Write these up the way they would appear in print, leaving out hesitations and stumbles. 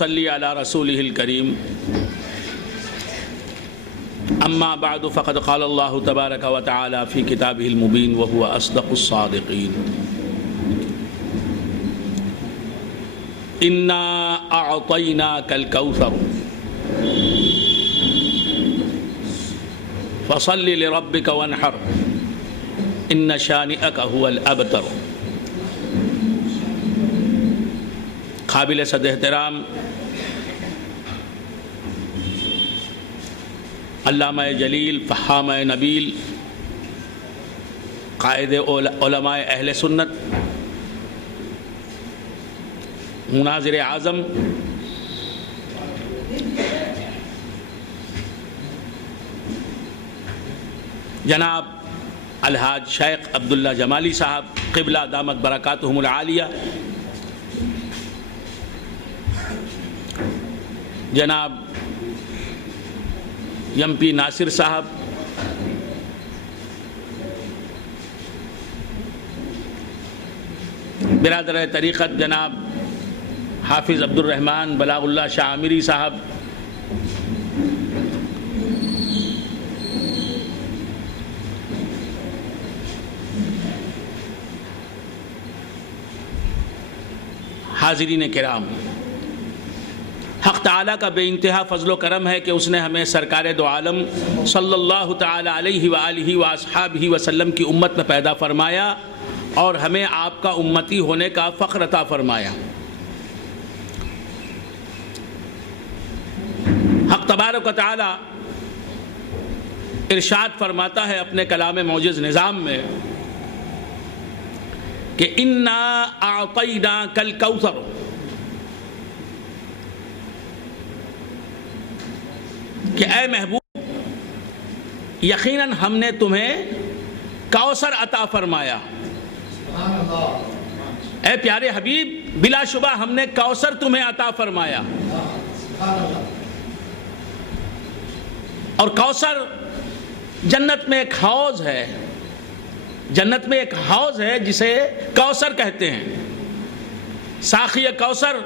ونصلي على رسوله الكريم أما بعد فقد قال الله تبارك وتعالى في كتابه المبين وهو أصدق الصادقين إنا أعطيناك الكوثر فصل لربك وانحر إن شانئك هو الأبتر۔ قابل صد احترام علامہ جلیل، فہامہ نبیل، قائد علماء اہل سنت، مناظر اعظم، جناب الحاج شیخ عبداللہ جمالی صاحب قبلہ دامت برکاتہم العالیہ، جناب ایم پی ناصر صاحب، برادر طریقت جناب حافظ عبد الرحمن بلاغ اللہ شاہ عامری صاحب، حاضرین کرام، حق تعالیٰ کا بے انتہا فضل و کرم ہے کہ اس نے ہمیں سرکار دو عالم صلی اللہ تعالیٰ علیہ وآلہ وآصحابہ وسلم کی امت میں پیدا فرمایا اور ہمیں آپ کا امتی ہونے کا فخر عطا فرمایا۔ حق تبارک و تعالیٰ ارشاد فرماتا ہے اپنے کلام معجز نظام میں کہ انا اعطیناک الکوثر، کہ اے محبوب یقیناً ہم نے تمہیں کوثر عطا فرمایا۔ اے پیارے حبیب بلا شبہ ہم نے کوثر تمہیں عطا فرمایا، اور کوثر جنت میں ایک حوض ہے، جنت میں ایک حوض ہے جسے کوثر کہتے ہیں۔ ساقی کوثر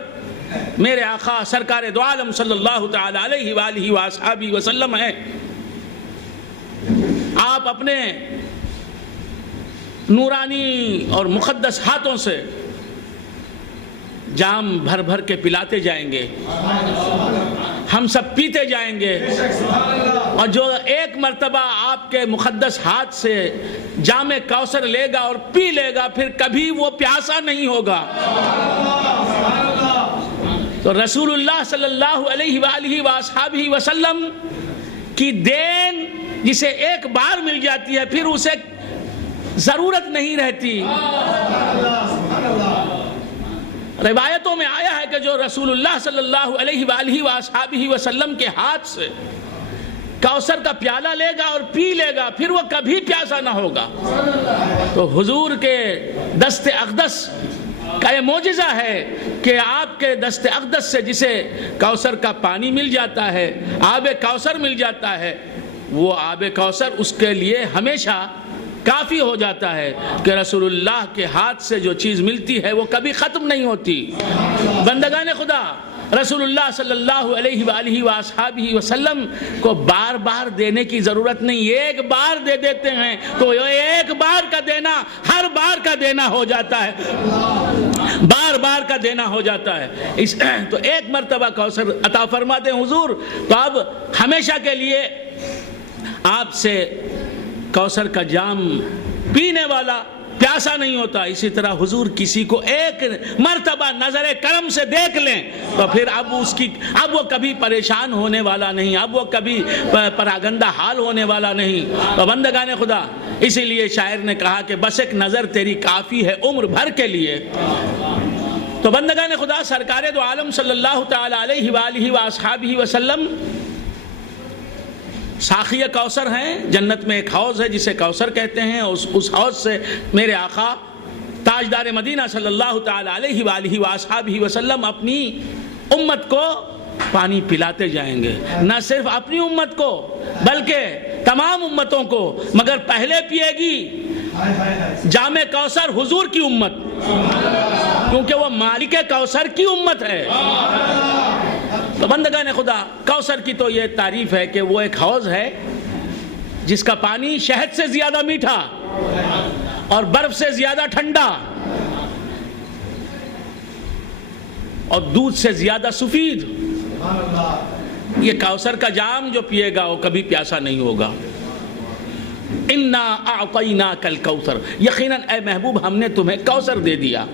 میرے آقا سرکار دو عالم صلی اللہ تعالی علیہ وآلہ وآصحابہ وسلم ہیں۔ آپ اپنے نورانی اور مقدس ہاتھوں سے جام بھر بھر کے پلاتے جائیں گے، ہم سب پیتے جائیں گے، اور جو ایک مرتبہ آپ کے مقدس ہاتھ سے جام کوثر لے گا اور پی لے گا پھر کبھی وہ پیاسا نہیں ہوگا۔ تو رسول اللہ صلی اللہ علیہ وآلہ وآصحابہ وسلم کی دین جسے ایک بار مل جاتی ہے پھر اسے ضرورت نہیں رہتی۔ روایتوں میں آیا ہے کہ جو رسول اللہ صلی اللہ علیہ وآلہ وآصحابہ وسلم کے ہاتھ سے کوثر کا پیالہ لے گا اور پی لے گا پھر وہ کبھی پیاسا نہ ہوگا۔ تو حضور کے دست اقدس کا یہ معجزہ ہے کہ آپ کے دست اقدس سے جسے کوثر کا پانی مل جاتا ہے، آب کوثر مل جاتا ہے، وہ آب کوثر اس کے لیے ہمیشہ کافی ہو جاتا ہے کہ رسول اللہ کے ہاتھ سے جو چیز ملتی ہے وہ کبھی ختم نہیں ہوتی۔ بندگان خدا رسول اللہ صلی اللہ علیہ وآلہ وآصحابہ وسلم کو بار بار دینے کی ضرورت نہیں، ایک بار دے دیتے ہیں تو ایک بار کا دینا ہر بار کا دینا ہو جاتا ہے، بار بار کا دینا ہو جاتا ہے۔ تو ایک مرتبہ کوثر عطا فرما دیں حضور تو اب ہمیشہ کے لیے آپ سے کوثر کا جام پینے والا پیاسا نہیں ہوتا۔ اسی طرح حضور کسی کو ایک مرتبہ نظر کرم سے دیکھ لیں تو پھر اب وہ کبھی پریشان ہونے والا نہیں، اب وہ کبھی پراگندہ حال ہونے والا نہیں۔ تو بندگان خدا اسی لیے شاعر نے کہا کہ بس ایک نظر تیری کافی ہے عمر بھر کے لیے۔ تو بندگان خدا سرکار دو عالم صلی اللہ تعالی علیہ وآلہ وآصحابہ وسلم ساقی کوثر ہیں، جنت میں ایک حوض ہے جسے کوثر کہتے ہیں، اس حوض سے میرے آقا تاجدار مدینہ صلی اللہ تعالی علیہ وآلہ وآصحابہ وسلم اپنی امت کو پانی پلاتے جائیں گے، نہ صرف اپنی امت کو بلکہ تمام امتوں کو، مگر پہلے پیے گی جام کوثر حضور کی امت، کیونکہ وہ مالک کوثر کی امت ہے۔ تو بندگان خدا، کوثر کی تو یہ تعریف ہے کہ وہ ایک حوض ہے جس کا پانی شہد سے زیادہ میٹھا اور برف سے زیادہ ٹھنڈا اور دودھ سے زیادہ سفید. یہ کوثر کا جام جو پیے گا وہ کبھی پیاسا نہیں ہوگا. انا اعطیناک الکوثر، یقیناً اے محبوب ہم نے تمہیں کوثر دے دیا.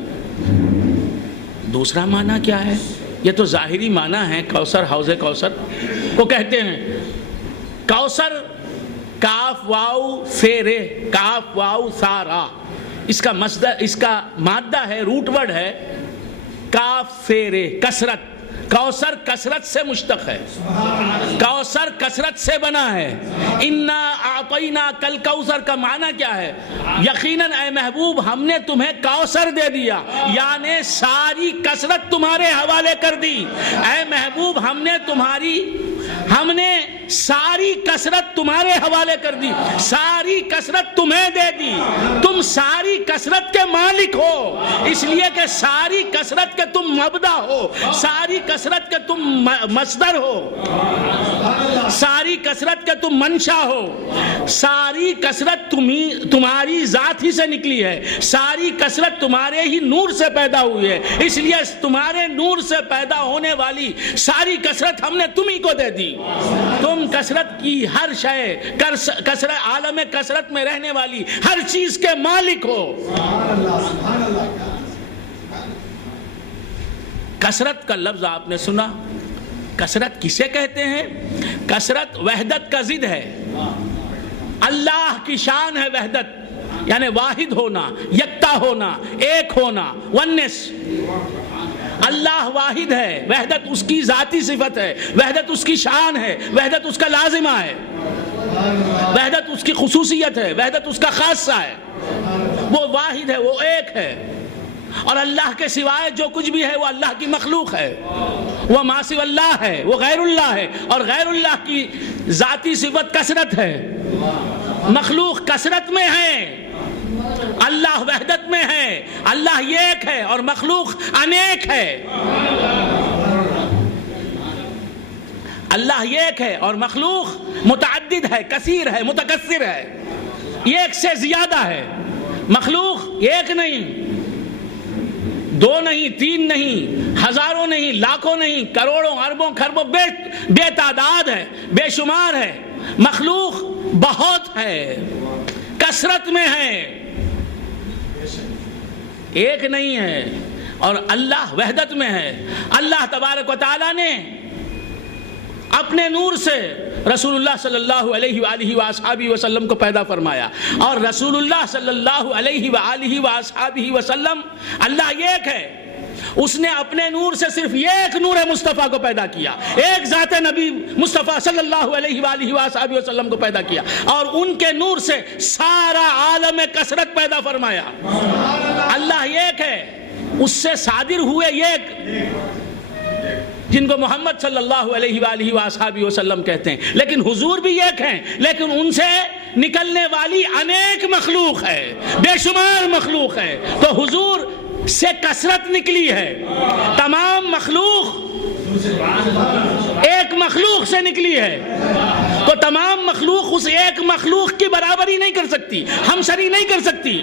دوسرا معنی کیا ہے؟ یہ تو ظاہری معنی ہے. کوثر، حوض کوثر کو کہتے ہیں. کوثر کاف واو سے رے، کاف واو سا را، اس کا مصدر، اس کا مادہ ہے، روٹ ورڈ ہے کاف سے رے، کثرت. کوثر کثرت سے مشتق ہے، کوثر کثرت سے بنا ہے. انا اعطیناک الکوثر کا معنی کیا ہے؟ یقیناً اے محبوب ہم نے تمہیں کوثر دے دیا، یعنی ساری کثرت تمہارے حوالے کر دی. اے محبوب ہم نے ساری کثرت تمہارے حوالے کر دی، ساری کثرت تمہیں دے دی. تم ساری کثرت کے مالک ہو، اس لیے کہ ساری کثرت کے تم مبدا ہو، ساری کثرت کے تم مصدر ہو، ساری کثرت کے تم منشا ہو. ساری کثرت تمہاری ذات ہی سے نکلی ہے، ساری کثرت تمہارے ہی نور سے پیدا ہوئی ہے. اس لیے تمہارے نور سے پیدا ہونے والی ساری کثرت ہم نے تمہیں کو دے دی. تم کثرت کی ہر شے، کثرت، عالم کثرت میں رہنے والی ہر چیز کے مالک ہو. کثرت کا لفظ آپ نے سنا. کثرت کسے کہتے ہیں؟ کثرت وحدت کا ضد ہے. اللہ کی شان ہے وحدت، یعنی واحد ہونا، یکتا ہونا، ایک ہونا، ونس. اللہ واحد ہے، وحدت اس کی ذاتی صفت ہے، وحدت اس کی شان ہے، وحدت اس کا لازمہ ہے، وحدت اس کی خصوصیت ہے، وحدت اس کا خاصہ ہے. وہ واحد ہے، وہ ایک ہے. اور اللہ کے سوائے جو کچھ بھی ہے وہ اللہ کی مخلوق ہے، وہ ما سوی اللہ ہے، وہ غیر اللہ ہے. اور غیر اللہ کی ذاتی صفت کثرت ہے. مخلوق کثرت میں ہے، اللہ وحدت میں ہے. اللہ ایک ہے اور مخلوق انیک ہے. اللہ ایک ہے اور مخلوق متعدد ہے، کثیر ہے، متکثر ہے، ایک سے زیادہ ہے. مخلوق ایک نہیں، دو نہیں، تین نہیں، ہزاروں نہیں، لاکھوں نہیں، کروڑوں، اربوں، خربوں، بے تعداد ہے، بے شمار ہے. مخلوق بہت ہے، کثرت میں ہے، ایک نہیں ہے. اور اللہ وحدت میں ہے. اللہ تبارک و تعالی نے اپنے نور سے رسول اللہ صلی اللہ علیہ وآلہ وآصحابہ وسلم کو پیدا فرمایا. اور رسول اللہ صلی اللہ علیہ وآلہ وآصحابہ وسلم، اللہ ایک ہے، اس نے اپنے نور سے صرف ایک نور مصطفیٰ کو پیدا کیا، ایک ذات نبی مصطفیٰ صلی اللہ علیہ وآلہ وآصحابہ وسلم کو پیدا کیا، اور ان کے نور سے سارا عالم کثرت پیدا فرمایا. اللہ ایک ہے، اس سے صادر ہوئے ایک، جن کو محمد صلی اللہ علیہ وآلہ وآصحابہ وسلم کہتے ہیں. لیکن حضور بھی ایک ہیں، لیکن ان سے نکلنے والی انیک مخلوق ہے، بے شمار مخلوق ہے. تو حضور سے کثرت نکلی ہے، تمام مخلوق ایک مخلوق سے نکلی ہے. تو تمام مخلوق اس ایک مخلوق کی برابری نہیں کر سکتی، ہمسری نہیں کر سکتی.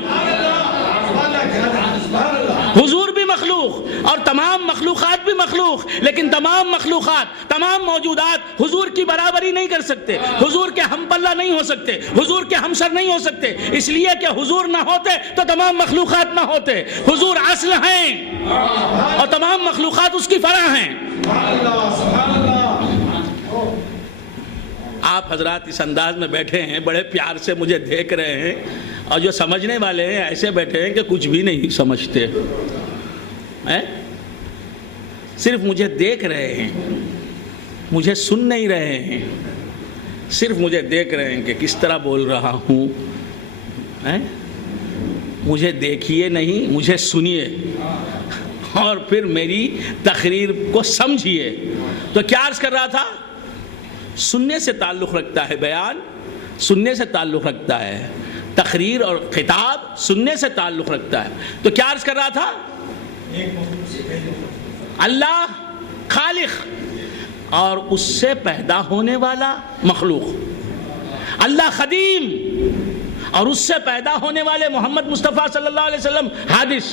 حضور بھی مخلوق اور تمام مخلوقات بھی مخلوق، لیکن تمام مخلوقات، تمام موجودات حضور کی برابری نہیں کر سکتے، حضور کے ہم پلہ نہیں ہو سکتے، حضور کے ہمسر نہیں ہو سکتے. اس لیے کہ حضور نہ ہوتے تو تمام مخلوقات نہ ہوتے. حضور اصل ہیں اور تمام مخلوقات اس کی فرع ہیں. آپ حضرات اس انداز میں بیٹھے ہیں، بڑے پیار سے مجھے دیکھ رہے ہیں، اور جو سمجھنے والے ہیں ایسے بیٹھے ہیں کہ کچھ بھی نہیں سمجھتے، صرف مجھے دیکھ رہے ہیں، مجھے سن نہیں رہے ہیں، صرف مجھے دیکھ رہے ہیں کہ کس طرح بول رہا ہوں. مجھے دیکھیے نہیں، مجھے سنیے اور پھر میری تقریر کو سمجھیے. تو کیا عرض کر رہا تھا؟ سننے سے تعلق رکھتا ہے بیان، سننے سے تعلق رکھتا ہے تقریر، اور خطاب سننے سے تعلق رکھتا ہے. تو کیا عرض کر رہا تھا؟ اللہ خالق، اور اس سے پیدا ہونے والا مخلوق، اللہ قدیم اور اس سے پیدا ہونے والے محمد مصطفیٰ صلی اللہ علیہ وسلم حادث،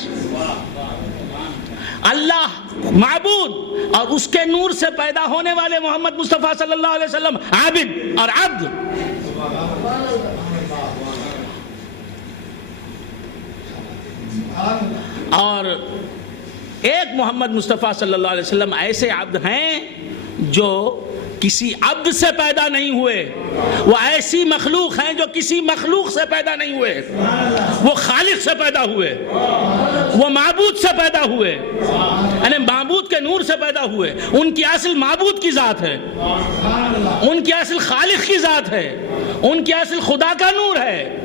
اللہ معبود اور اس کے نور سے پیدا ہونے والے محمد مصطفیٰ صلی اللہ علیہ وسلم عابد اور عبد۔ اور ایک محمد مصطفیٰ صلی اللہ علیہ وسلم ایسے عبد ہیں جو کسی عبد سے پیدا نہیں ہوئے، وہ ایسی مخلوق ہیں جو کسی مخلوق سے پیدا نہیں ہوئے، وہ خالق سے پیدا ہوئے، وہ معبود سے پیدا ہوئے، یعنی معبود کے نور سے پیدا ہوئے۔ ان کی اصل معبود کی ذات ہے، ان کی اصل خالق کی ذات ہے، ان کی اصل خدا کا نور ہے۔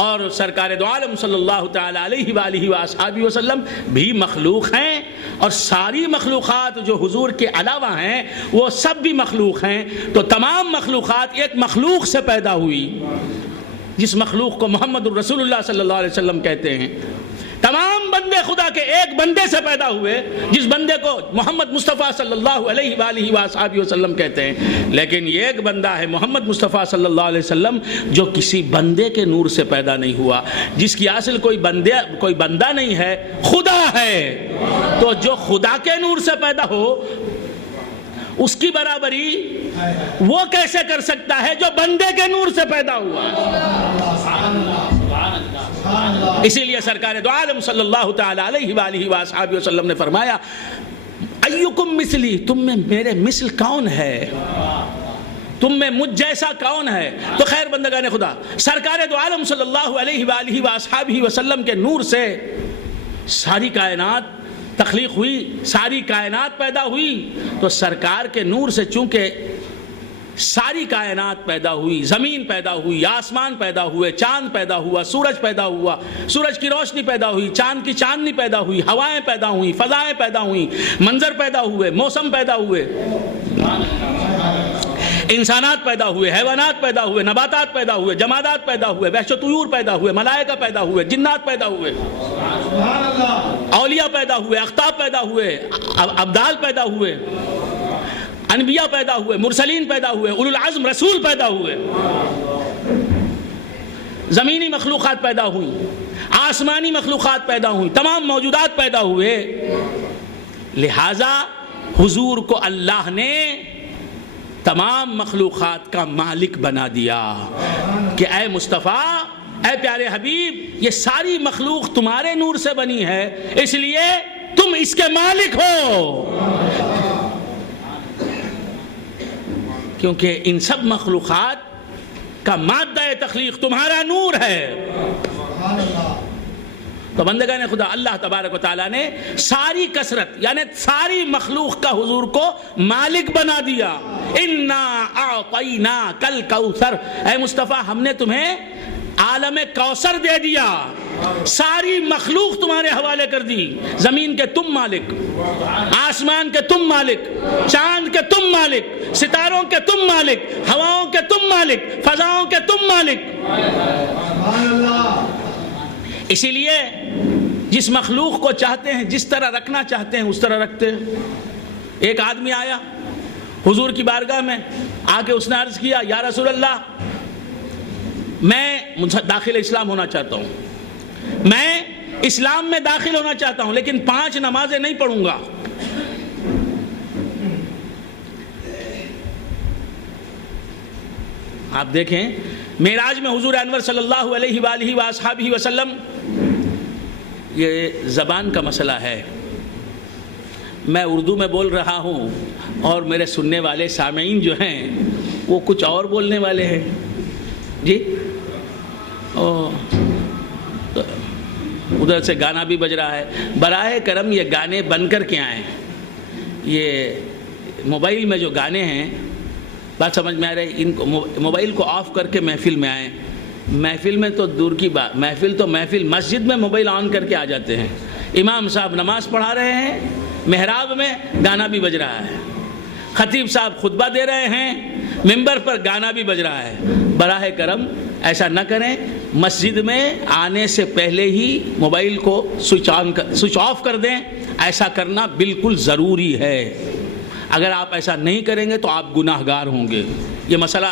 اور سرکار دو عالم صلی اللہ تعالی علیہ وآلہ وآصحابہ وسلم بھی مخلوق ہیں، اور ساری مخلوقات جو حضور کے علاوہ ہیں وہ سب بھی مخلوق ہیں۔ تو تمام مخلوقات ایک مخلوق سے پیدا ہوئی، جس مخلوق کو محمد الرسول اللہ صلی اللہ علیہ وسلم کہتے ہیں۔ تمام بندے خدا کے ایک بندے سے پیدا ہوئے، جس بندے کو محمد مصطفیٰ صلی اللہ علیہ وآلہ وآصحابہ وسلم کہتے ہیں۔ لیکن یہ ایک بندہ ہے محمد مصطفیٰ صلی اللہ علیہ وسلم جو کسی بندے کے نور سے پیدا نہیں ہوا، جس کی اصل کوئی بندہ نہیں ہے، خدا ہے۔ تو جو خدا کے نور سے پیدا ہو اس کی برابری وہ کیسے کر سکتا ہے جو بندے کے نور سے پیدا ہوا؟ اسی لیے سرکار دو عالم صلی اللہ تعالی علیہ وآلہ وآصحابہ وسلم نے فرمایا ایکم مثلی، تم میں میرے مثل کون ہے، تم میں مجھ جیسا کون ہے؟ تو خیر بندگان خدا، سرکار دو عالم صلی اللہ علیہ وآلہ وآصحابہ وسلم کے نور سے ساری کائنات تخلیق ہوئی، ساری کائنات پیدا ہوئی۔ تو سرکار کے نور سے چونکہ ساری کائنات پیدا ہوئی، زمین پیدا ہوئی، آسمان پیدا ہوئے، چاند پیدا ہوا، سورج پیدا ہوا، سورج کی روشنی پیدا ہوئی، چاند کی چاندنی پیدا ہوئی، ہوائیں پیدا ہوئی، فضائیں پیدا ہوئی، منظر پیدا ہوئے، موسم پیدا ہوئے، انسانات پیدا ہوئے، حیوانات پیدا ہوئے، نباتات پیدا ہوئے، جمادات پیدا ہوئے، وحش و طیور پیدا ہوئے، ملائکہ پیدا ہوئے، جنات پیدا ہوئے، اولیاء پیدا ہوئے، اقطاب پیدا ہوئے، ابدال پیدا ہوئے، انبیاء پیدا ہوئے، مرسلین پیدا ہوئے، اولو العزم رسول پیدا ہوئے، زمینی مخلوقات پیدا ہوئی، آسمانی مخلوقات پیدا ہوئی، تمام موجودات پیدا ہوئے۔ لہذا حضور کو اللہ نے تمام مخلوقات کا مالک بنا دیا کہ اے مصطفیٰ، اے پیارے حبیب، یہ ساری مخلوق تمہارے نور سے بنی ہے، اس لیے تم اس کے مالک ہو، کیونکہ ان سب مخلوقات کا مادہ تخلیق تمہارا نور ہے۔ تو بندگان خدا، اللہ تبارک و تعالیٰ نے ساری کثرت یعنی ساری مخلوق کا حضور کو مالک بنا دیا۔ انا اعطیناک الکوثر، اے مصطفیٰ ہم نے تمہیں عالم کوثر دے دیا، ساری مخلوق تمہارے حوالے کر دی، زمین کے تم مالک، آسمان کے تم مالک، چاند کے تم مالک، ستاروں کے تم مالک، ہواؤں کے تم مالک، فضاؤں کے تم مالک۔ اسی لیے جس مخلوق کو چاہتے ہیں، جس طرح رکھنا چاہتے ہیں اس طرح رکھتے ہیں۔ ایک آدمی آیا حضور کی بارگاہ میں، آ کے اس نے عرض کیا یا رسول اللہ، میں داخل اسلام ہونا چاہتا ہوں، میں اسلام میں داخل ہونا چاہتا ہوں، لیکن 5 نمازیں نہیں پڑھوں گا۔ آپ دیکھیں معراج میں حضور انور صلی اللہ علیہ وآلہ وآصحابہ وسلم، یہ زبان کا مسئلہ ہے، میں اردو میں بول رہا ہوں اور میرے سننے والے سامعین جو ہیں وہ کچھ اور بولنے والے ہیں جی، ادھر سے گانا بھی بج رہا ہے۔ براہ کرم یہ گانے بند کر کے آئیں، یہ موبائل میں جو گانے ہیں بات سمجھ میں آ رہی، ان کو موبائل کو آف کر کے محفل میں آئیں۔ محفل میں تو دور کی بات، محفل مسجد میں موبائل آن کر کے آ جاتے ہیں، امام صاحب نماز پڑھا رہے ہیں، محراب میں گانا بھی بج رہا ہے، خطیب صاحب خطبہ دے رہے ہیں، ممبر پر گانا بھی بج رہا ہے۔ براہ کرم ایسا نہ کریں، مسجد میں آنے سے پہلے ہی موبائل کو سوئچ آف کر دیں ایسا کرنا بالکل ضروری ہے. اگر آپ ایسا نہیں کریں گے تو آپ گناہ گار ہوں گے. یہ مسئلہ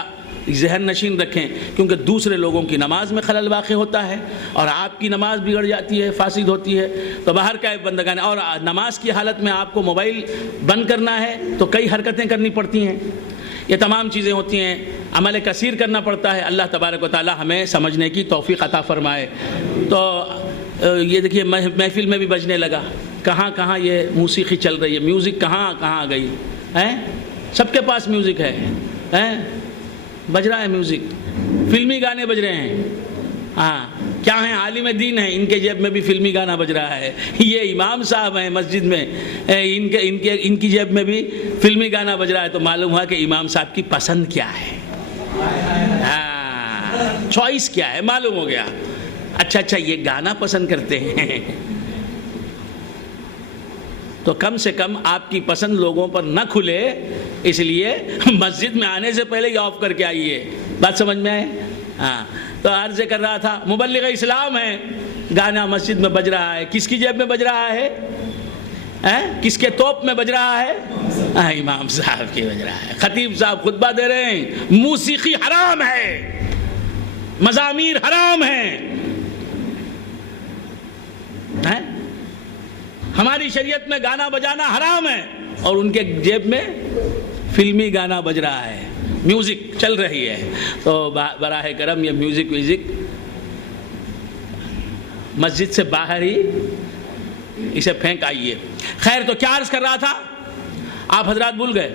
ذہن نشین رکھیں، کیونکہ دوسرے لوگوں کی نماز میں خلل واقع ہوتا ہے اور آپ کی نماز بگڑ جاتی ہے، فاسد ہوتی ہے. تو باہر کا بندگان، اور نماز کی حالت میں آپ کو موبائل بند کرنا ہے تو کئی حرکتیں کرنی پڑتی ہیں. یہ تمام چیزیں ہوتی ہیں، عمل کثیر کرنا پڑتا ہے. اللہ تبارک و تعالی ہمیں سمجھنے کی توفیق عطا فرمائے. تو یہ دیکھیے محفل میں بھی بجنے لگا، کہاں کہاں یہ موسیقی چل رہی ہے، میوزک کہاں کہاں گئی ہے. سب کے پاس میوزک ہے، بج رہا ہے میوزک، فلمی گانے بج رہے ہیں. ہاں کیا ہیں، عالم دین ہیں، ان کے جیب میں بھی فلمی گانا بج رہا ہے. یہ امام صاحب ہیں مسجد میں، ان کی جیب میں بھی فلمی گانا بج رہا ہے. تو معلوم ہوا کہ امام صاحب کی پسند کیا ہے، چوائس کیا ہے، معلوم ہو گیا. اچھا یہ گانا پسند کرتے ہیں تو کم سے کم آپ کی پسند لوگوں پر نہ کھلے، اس لیے مسجد میں آنے سے پہلے ہی آف کر کے آئیے. بات سمجھ میں آئے؟ ہاں. تو عرض کر رہا تھا، مبلغ اسلام ہے، گانا مسجد میں بج رہا ہے. کس کی جیب میں بج رہا ہے؟ کس کے توپ میں بج رہا ہے؟ امام صاحب کی بج رہا ہے. خطیب صاحب خطبہ دے رہے ہیں، موسیقی حرام ہے، مزامیر حرام ہیں. ہماری شریعت میں گانا بجانا حرام ہے، اور ان کے جیب میں فلمی گانا بج رہا ہے، میوزک چل رہی ہے. تو براہ کرم یہ میوزک مسجد سے باہر ہی اسے پھینک آئیے. خیر، تو کیا عرض کر رہا تھا، آپ حضرات بھول گئے.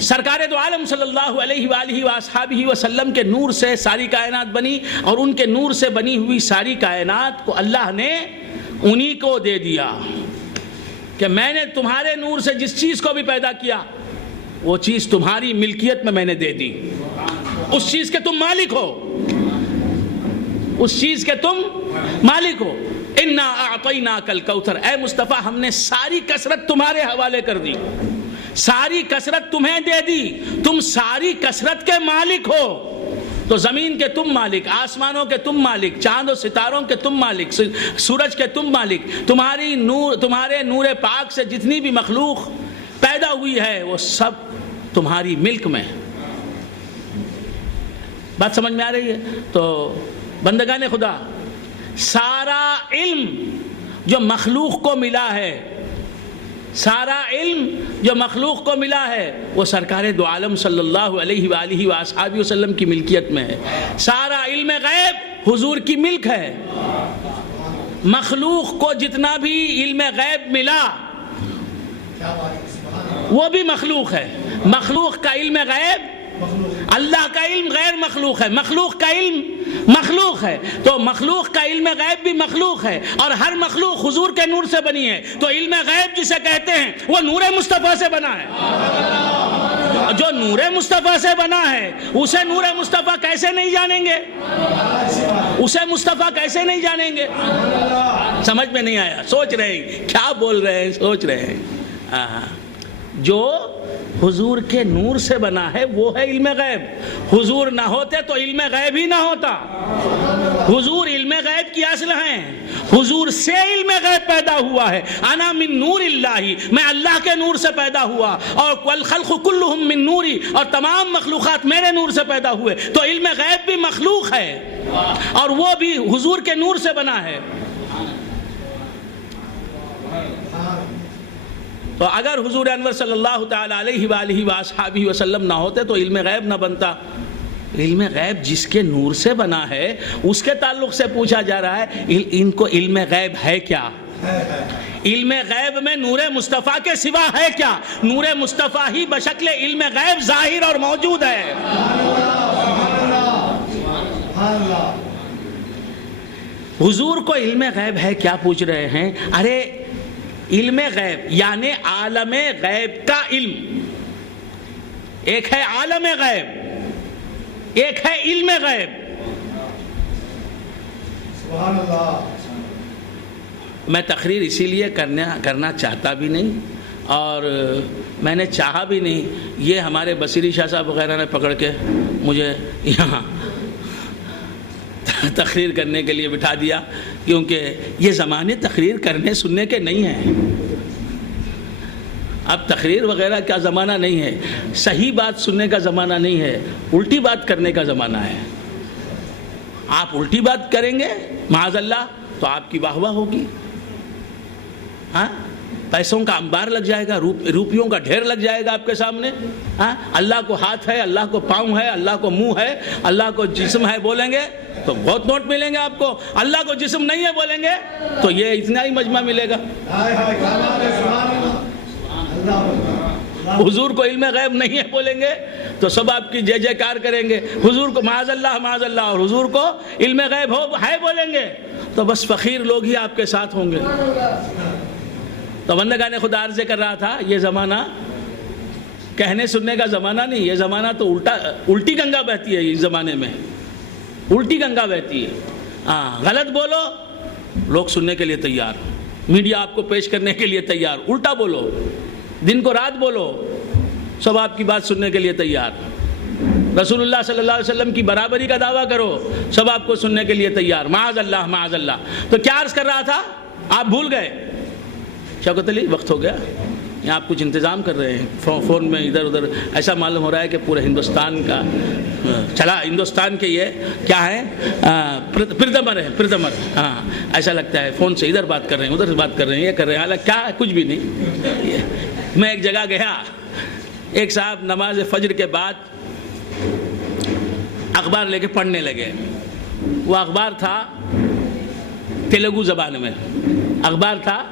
سرکار دو عالم صلی اللہ علیہ وآلہ وآصحابہ وسلم کے نور سے ساری کائنات بنی، اور ان کے نور سے بنی ہوئی ساری کائنات کو اللہ نے انہی کو دے دیا کہ میں نے تمہارے نور سے جس چیز کو بھی پیدا کیا وہ چیز تمہاری ملکیت میں نے دے دی. اس چیز کے تم مالک ہو، اس چیز کے تم مالک ہو. انا اعطیناک الکوثر، اے مصطفیٰ ہم نے ساری کثرت تمہارے حوالے کر دی، ساری کثرت تمہیں دے دی، تم ساری کثرت کے مالک ہو. تو زمین کے تم مالک، آسمانوں کے تم مالک، چاند و ستاروں کے تم مالک، سورج کے تم مالک. تمہارے نور پاک سے جتنی بھی مخلوق پیدا ہوئی ہے وہ سب تمہاری ملک میں. بات سمجھ میں آ رہی ہے؟ تو بندگان خدا، سارا علم جو مخلوق کو ملا ہے، سارا علم جو مخلوق کو ملا ہے وہ سرکار دو عالم صلی اللہ علیہ وآلہ وآصحابہ وسلم کی ملکیت میں ہے. سارا علم غیب حضور کی ملک ہے. مخلوق کو جتنا بھی علم غیب ملا وہ بھی مخلوق ہے. مخلوق کا علم غیب، اللہ کا علم غیر مخلوق ہے، مخلوق کا علم مخلوق ہے. تو مخلوق کا علم غیب بھی مخلوق ہے، اور ہر مخلوق حضور کے نور سے بنی ہے. تو علم غیب جسے کہتے ہیں وہ نور مصطفیٰ سے بنا ہے. جو نور مصطفیٰ سے بنا ہے اسے نور مصطفیٰ کیسے نہیں جانیں گے؟ اسے مصطفیٰ کیسے نہیں جانیں گے؟ سمجھ میں نہیں آیا؟ سوچ رہے ہیں کیا بول رہے ہیں؟ سوچ رہے ہیں. جو حضور کے نور سے بنا ہے وہ ہے علم غیب. حضور نہ ہوتے تو علم غیب ہی نہ ہوتا. حضور علم غیب کی اصل ہیں، حضور سے علم غیب پیدا ہوا ہے. انا من نور اللہ، میں اللہ کے نور سے پیدا ہوا، اور والخلق کلہم من نوری، اور تمام مخلوقات میرے نور سے پیدا ہوئے. تو علم غیب بھی مخلوق ہے اور وہ بھی حضور کے نور سے بنا ہے. تو اگر حضور انور صلی اللہ تعالی علیہ وآلہ وآصحابہ وسلم نہ ہوتے تو علم غیب نہ بنتا. علم غیب جس کے نور سے بنا ہے اس کے تعلق سے پوچھا جا رہا ہے ان کو علم غیب ہے کیا؟ علم غیب میں نور مصطفیٰ کے سوا ہے کیا؟ نور مصطفیٰ ہی بشکل علم غیب ظاہر اور موجود ہے. حضور کو علم غیب ہے کیا پوچھ رہے ہیں؟ ارے علم غیب یعنی عالم غیب کا علم. ایک ہے عالم غیب، ایک ہے علم غیب. سبحان اللہ. میں تقریر اسی لیے کرنا چاہتا بھی نہیں اور میں نے چاہا بھی نہیں. یہ ہمارے بصیری شاہ صاحب وغیرہ نے پکڑ کے مجھے یہاں تقریر کرنے کے لیے بٹھا دیا، کیونکہ یہ زمانے تقریر کرنے سننے کے نہیں ہیں۔ اب تقریر وغیرہ کا زمانہ نہیں ہے، صحیح بات سننے کا زمانہ نہیں ہے، الٹی بات کرنے کا زمانہ ہے۔ آپ الٹی بات کریں گے معاذ اللہ تو آپ کی واہ واہ ہوگی، ہاں، پیسوں کا انبار لگ جائے گا، روپیوں کا ڈھیر لگ جائے گا آپ کے سامنے، ہاں، اللہ کو ہاتھ ہے، اللہ کو پاؤں ہے، اللہ کو منہ ہے، اللہ کو جسم ہے بولیں گے تو بہت نوٹ ملیں گے آپ کو، اللہ کو جسم نہیں ہے بولیں گے تو یہ اتنا ہی مجمع ملے گا۔ حضور کو علم غیب نہیں ہے بولیں گے تو سب آپ کی جے جے کار کریں گے، حضور کو معاذ اللہ، اور حضور کو علم غیب ہے بولیں گے تو بس فقیر لوگ ہی آپ کے ساتھ ہوں گے۔ تو بندگان خدا عرض کر رہا تھا، یہ زمانہ کہنے سننے کا زمانہ نہیں، یہ زمانہ تو الٹی گنگا بہتی ہے، اس زمانے میں الٹی گنگا بہتی ہے۔ ہاں، غلط بولو لوگ سننے کے لیے تیار، میڈیا آپ کو پیش کرنے کے لیے تیار، الٹا بولو، دن کو رات بولو، سب آپ کی بات سننے کے لیے تیار۔ رسول اللہ صلی اللہ علیہ وسلم کی برابری کا دعویٰ کرو، سب آپ کو سننے کے لیے تیار، معاذ اللہ معاذ اللہ۔ تو کیا عرض کر رہا تھا، آپ بھول گئے؟ شوکت علی وقت ہو گیا، یہاں آپ کچھ انتظام کر رہے ہیں فون میں ادھر ادھر، ایسا معلوم ہو رہا ہے کہ پورے ہندوستان کا چلا، ہندوستان کے یہ کیا ہے پردمر، ہاں ایسا لگتا ہے، فون سے ادھر بات کر رہے ہیں، ادھر سے بات کر رہے ہیں، یہ کر رہے ہیں، حالانکہ کیا ہے کچھ بھی نہیں۔ میں ایک جگہ گیا، ایک صاحب نماز فجر کے بعد اخبار لے کے پڑھنے لگے، وہ اخبار تھا تیلگو زبان میں، اخبار تھا،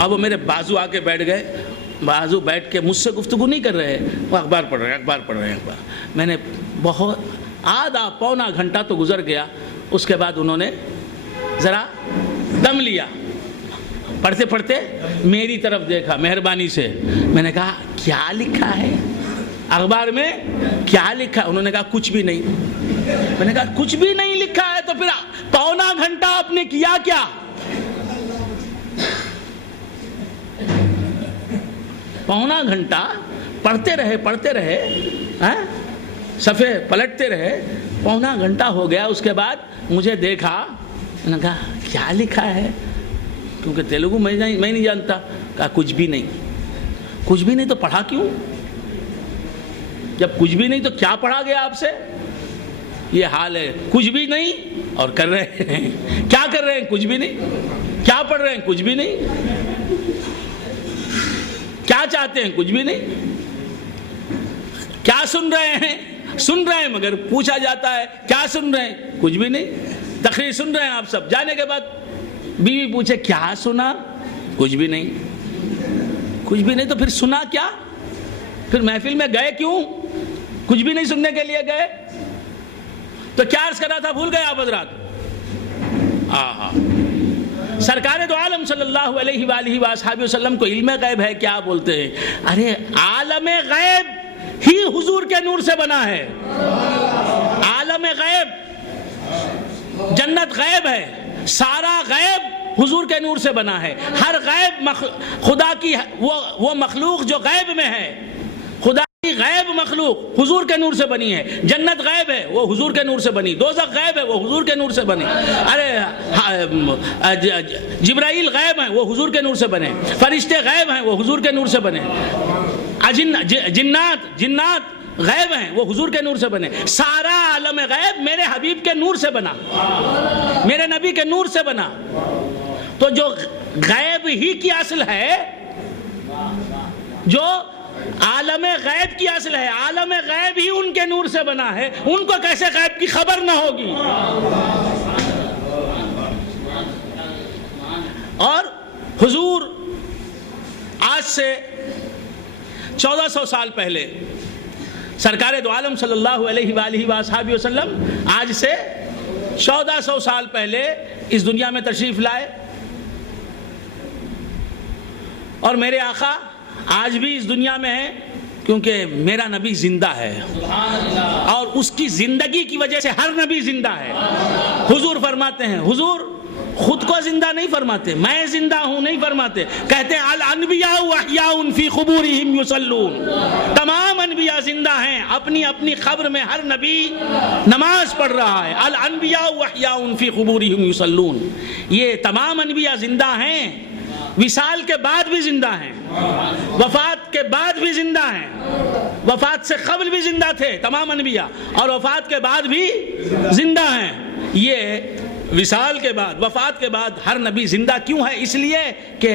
اب وہ میرے بازو آ کے بیٹھ گئے، بازو بیٹھ کے مجھ سے گفتگو نہیں کر رہے، وہ اخبار پڑھ رہے ہیں۔ میں نے بہت آدھا پونا گھنٹہ تو گزر گیا، اس کے بعد انہوں نے ذرا دم لیا، پڑھتے پڑھتے میری طرف دیکھا مہربانی سے، میں نے کہا کیا لکھا ہے اخبار میں، کیا لکھا؟ انہوں نے کہا کچھ بھی نہیں۔ میں نے کہا کچھ بھی نہیں لکھا ہے تو پھر پونا گھنٹہ آپ نے کیا کیا؟ پونا گھنٹہ پڑھتے رہے، صفحے پلٹتے رہے، پونا گھنٹہ ہو گیا، اس کے بعد مجھے دیکھا، میں نے کہا کیا لکھا ہے، کیونکہ تیلگو میں نہیں جانتا، کہا کچھ بھی نہیں۔ کچھ بھی نہیں تو پڑھا کیوں؟ جب کچھ بھی نہیں تو کیا پڑھا گیا آپ سے؟ یہ حال ہے، کچھ بھی نہیں اور کر رہے ہیں، کیا کر رہے ہیں؟ کچھ بھی نہیں۔ کیا پڑھ رہے ہیں؟ کچھ بھی نہیں۔ کیا چاہتے ہیں؟ کچھ بھی نہیں۔ کیا سن رہے ہیں؟ سن رہے ہیں مگر پوچھا جاتا ہے کیا سن رہے ہیں؟ کچھ بھی نہیں۔ تقریر سن رہے ہیں آپ سب، جانے کے بعد بیوی پوچھے کیا سنا؟ کچھ بھی نہیں۔ کچھ بھی نہیں تو پھر سنا کیا؟ پھر محفل میں گئے کیوں؟ کچھ بھی نہیں سننے کے لیے گئے تو کیا عرض کر رہا تھا، بھول گئے آپ حضرات؟ سرکار دو عالم صلی اللہ علیہ وآلہ وآصحابہ وسلم کو علم غیب ہے کیا بولتے ہیں؟ ارے عالم غیب ہی حضور کے نور سے بنا ہے۔ عالم غیب، جنت غیب ہے، سارا غیب حضور کے نور سے بنا ہے۔ ہر غیب خدا کی وہ مخلوق جو غیب میں ہے، خدا کی غیب مخلوق حضور کے نور سے بنی ہے۔ جنت غیب ہے، وہ حضور کے نور سے بنی۔ دوزخ غیب ہے، وہ حضور کے نور سے بنی۔ جبرائیل غیب ہیں، وہ حضور کے نور سے بنے۔ فرشتے غیب ہیں، وہ حضور کے نور سے بنے۔ جنات غیب ہیں، وہ حضور کے نور سے بنے۔ سارا عالم غیب میرے حبیب کے نور سے بنا، میرے نبی کے نور سے بنا۔ تو جو غیب ہی کی اصل ہے، جو عالم غیب کی اصل ہے، عالم غیب ہی ان کے نور سے بنا ہے، ان کو کیسے غیب کی خبر نہ ہوگی؟ اور حضور آج سے 1400 سال پہلے، سرکار دو عالم صلی اللہ علیہ وآلہ وآصحابہ وسلم آج سے 1400 سال پہلے اس دنیا میں تشریف لائے، اور میرے آقا آج بھی اس دنیا میں ہے، کیونکہ میرا نبی زندہ ہے، اور اس کی زندگی کی وجہ سے ہر نبی زندہ ہے۔ حضور فرماتے ہیں، حضور خود کو زندہ نہیں فرماتے، میں زندہ ہوں نہیں فرماتے، کہتے ہیں الانبیاء احیاء فی قبورہم یصلون، تمام انبیاء زندہ ہیں، اپنی اپنی قبر میں ہر نبی نماز پڑھ رہا ہے، الانبیاء احیاء فی قبورہم یصلون، یہ تمام انبیاء زندہ ہیں، وصال کے بعد بھی زندہ ہیں، وفات کے بعد بھی زندہ ہیں، وفات سے قبل بھی زندہ تھے تمام انبیاء، اور وفات کے بعد بھی زندہ ہیں۔ یہ وصال کے بعد، وفات کے بعد ہر نبی زندہ کیوں ہے؟ اس لیے کہ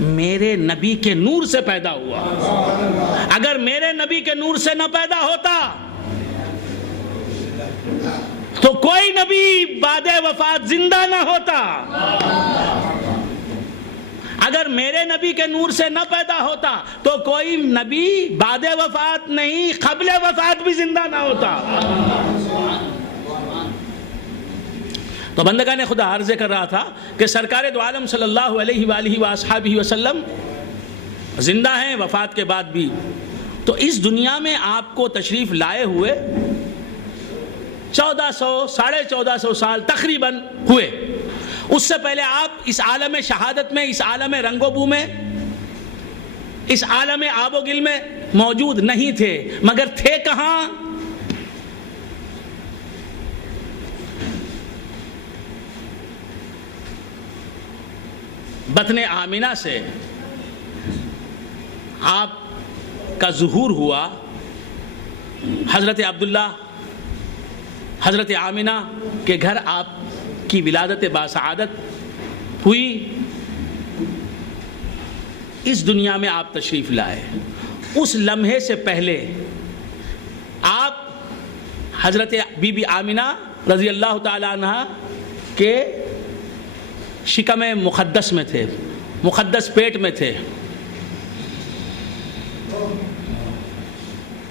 میرے نبی کے نور سے پیدا ہوا، اگر میرے نبی کے نور سے نہ پیدا ہوتا تو کوئی نبی بعد وفات زندہ نہ ہوتا، اگر میرے نبی کے نور سے نہ پیدا ہوتا تو کوئی نبی بعد وفات نہیں، قبل وفات بھی زندہ نہ ہوتا۔ تو بندگان خدا عرض کر رہا تھا کہ سرکار دو عالم صلی اللہ علیہ وآلہ وآصحابہ وسلم زندہ ہیں وفات کے بعد بھی۔ تو اس دنیا میں آپ کو تشریف لائے ہوئے 1400 سال تقریباً ہوئے، اس سے پہلے آپ اس عالم شہادت میں، اس عالم رنگ و بو میں، اس عالم آب و گل میں موجود نہیں تھے، مگر تھے کہاں؟ بطن آمنہ سے آپ کا ظہور ہوا، حضرت عبداللہ حضرت آمنہ کے گھر آپ کی ولادت باسعادت ہوئی، اس دنیا میں آپ تشریف لائے۔ اس لمحے سے پہلے آپ حضرت بی بی آمنہ رضی اللہ تعالی عنہ کے شکم مقدس میں تھے، مقدس پیٹ میں تھے۔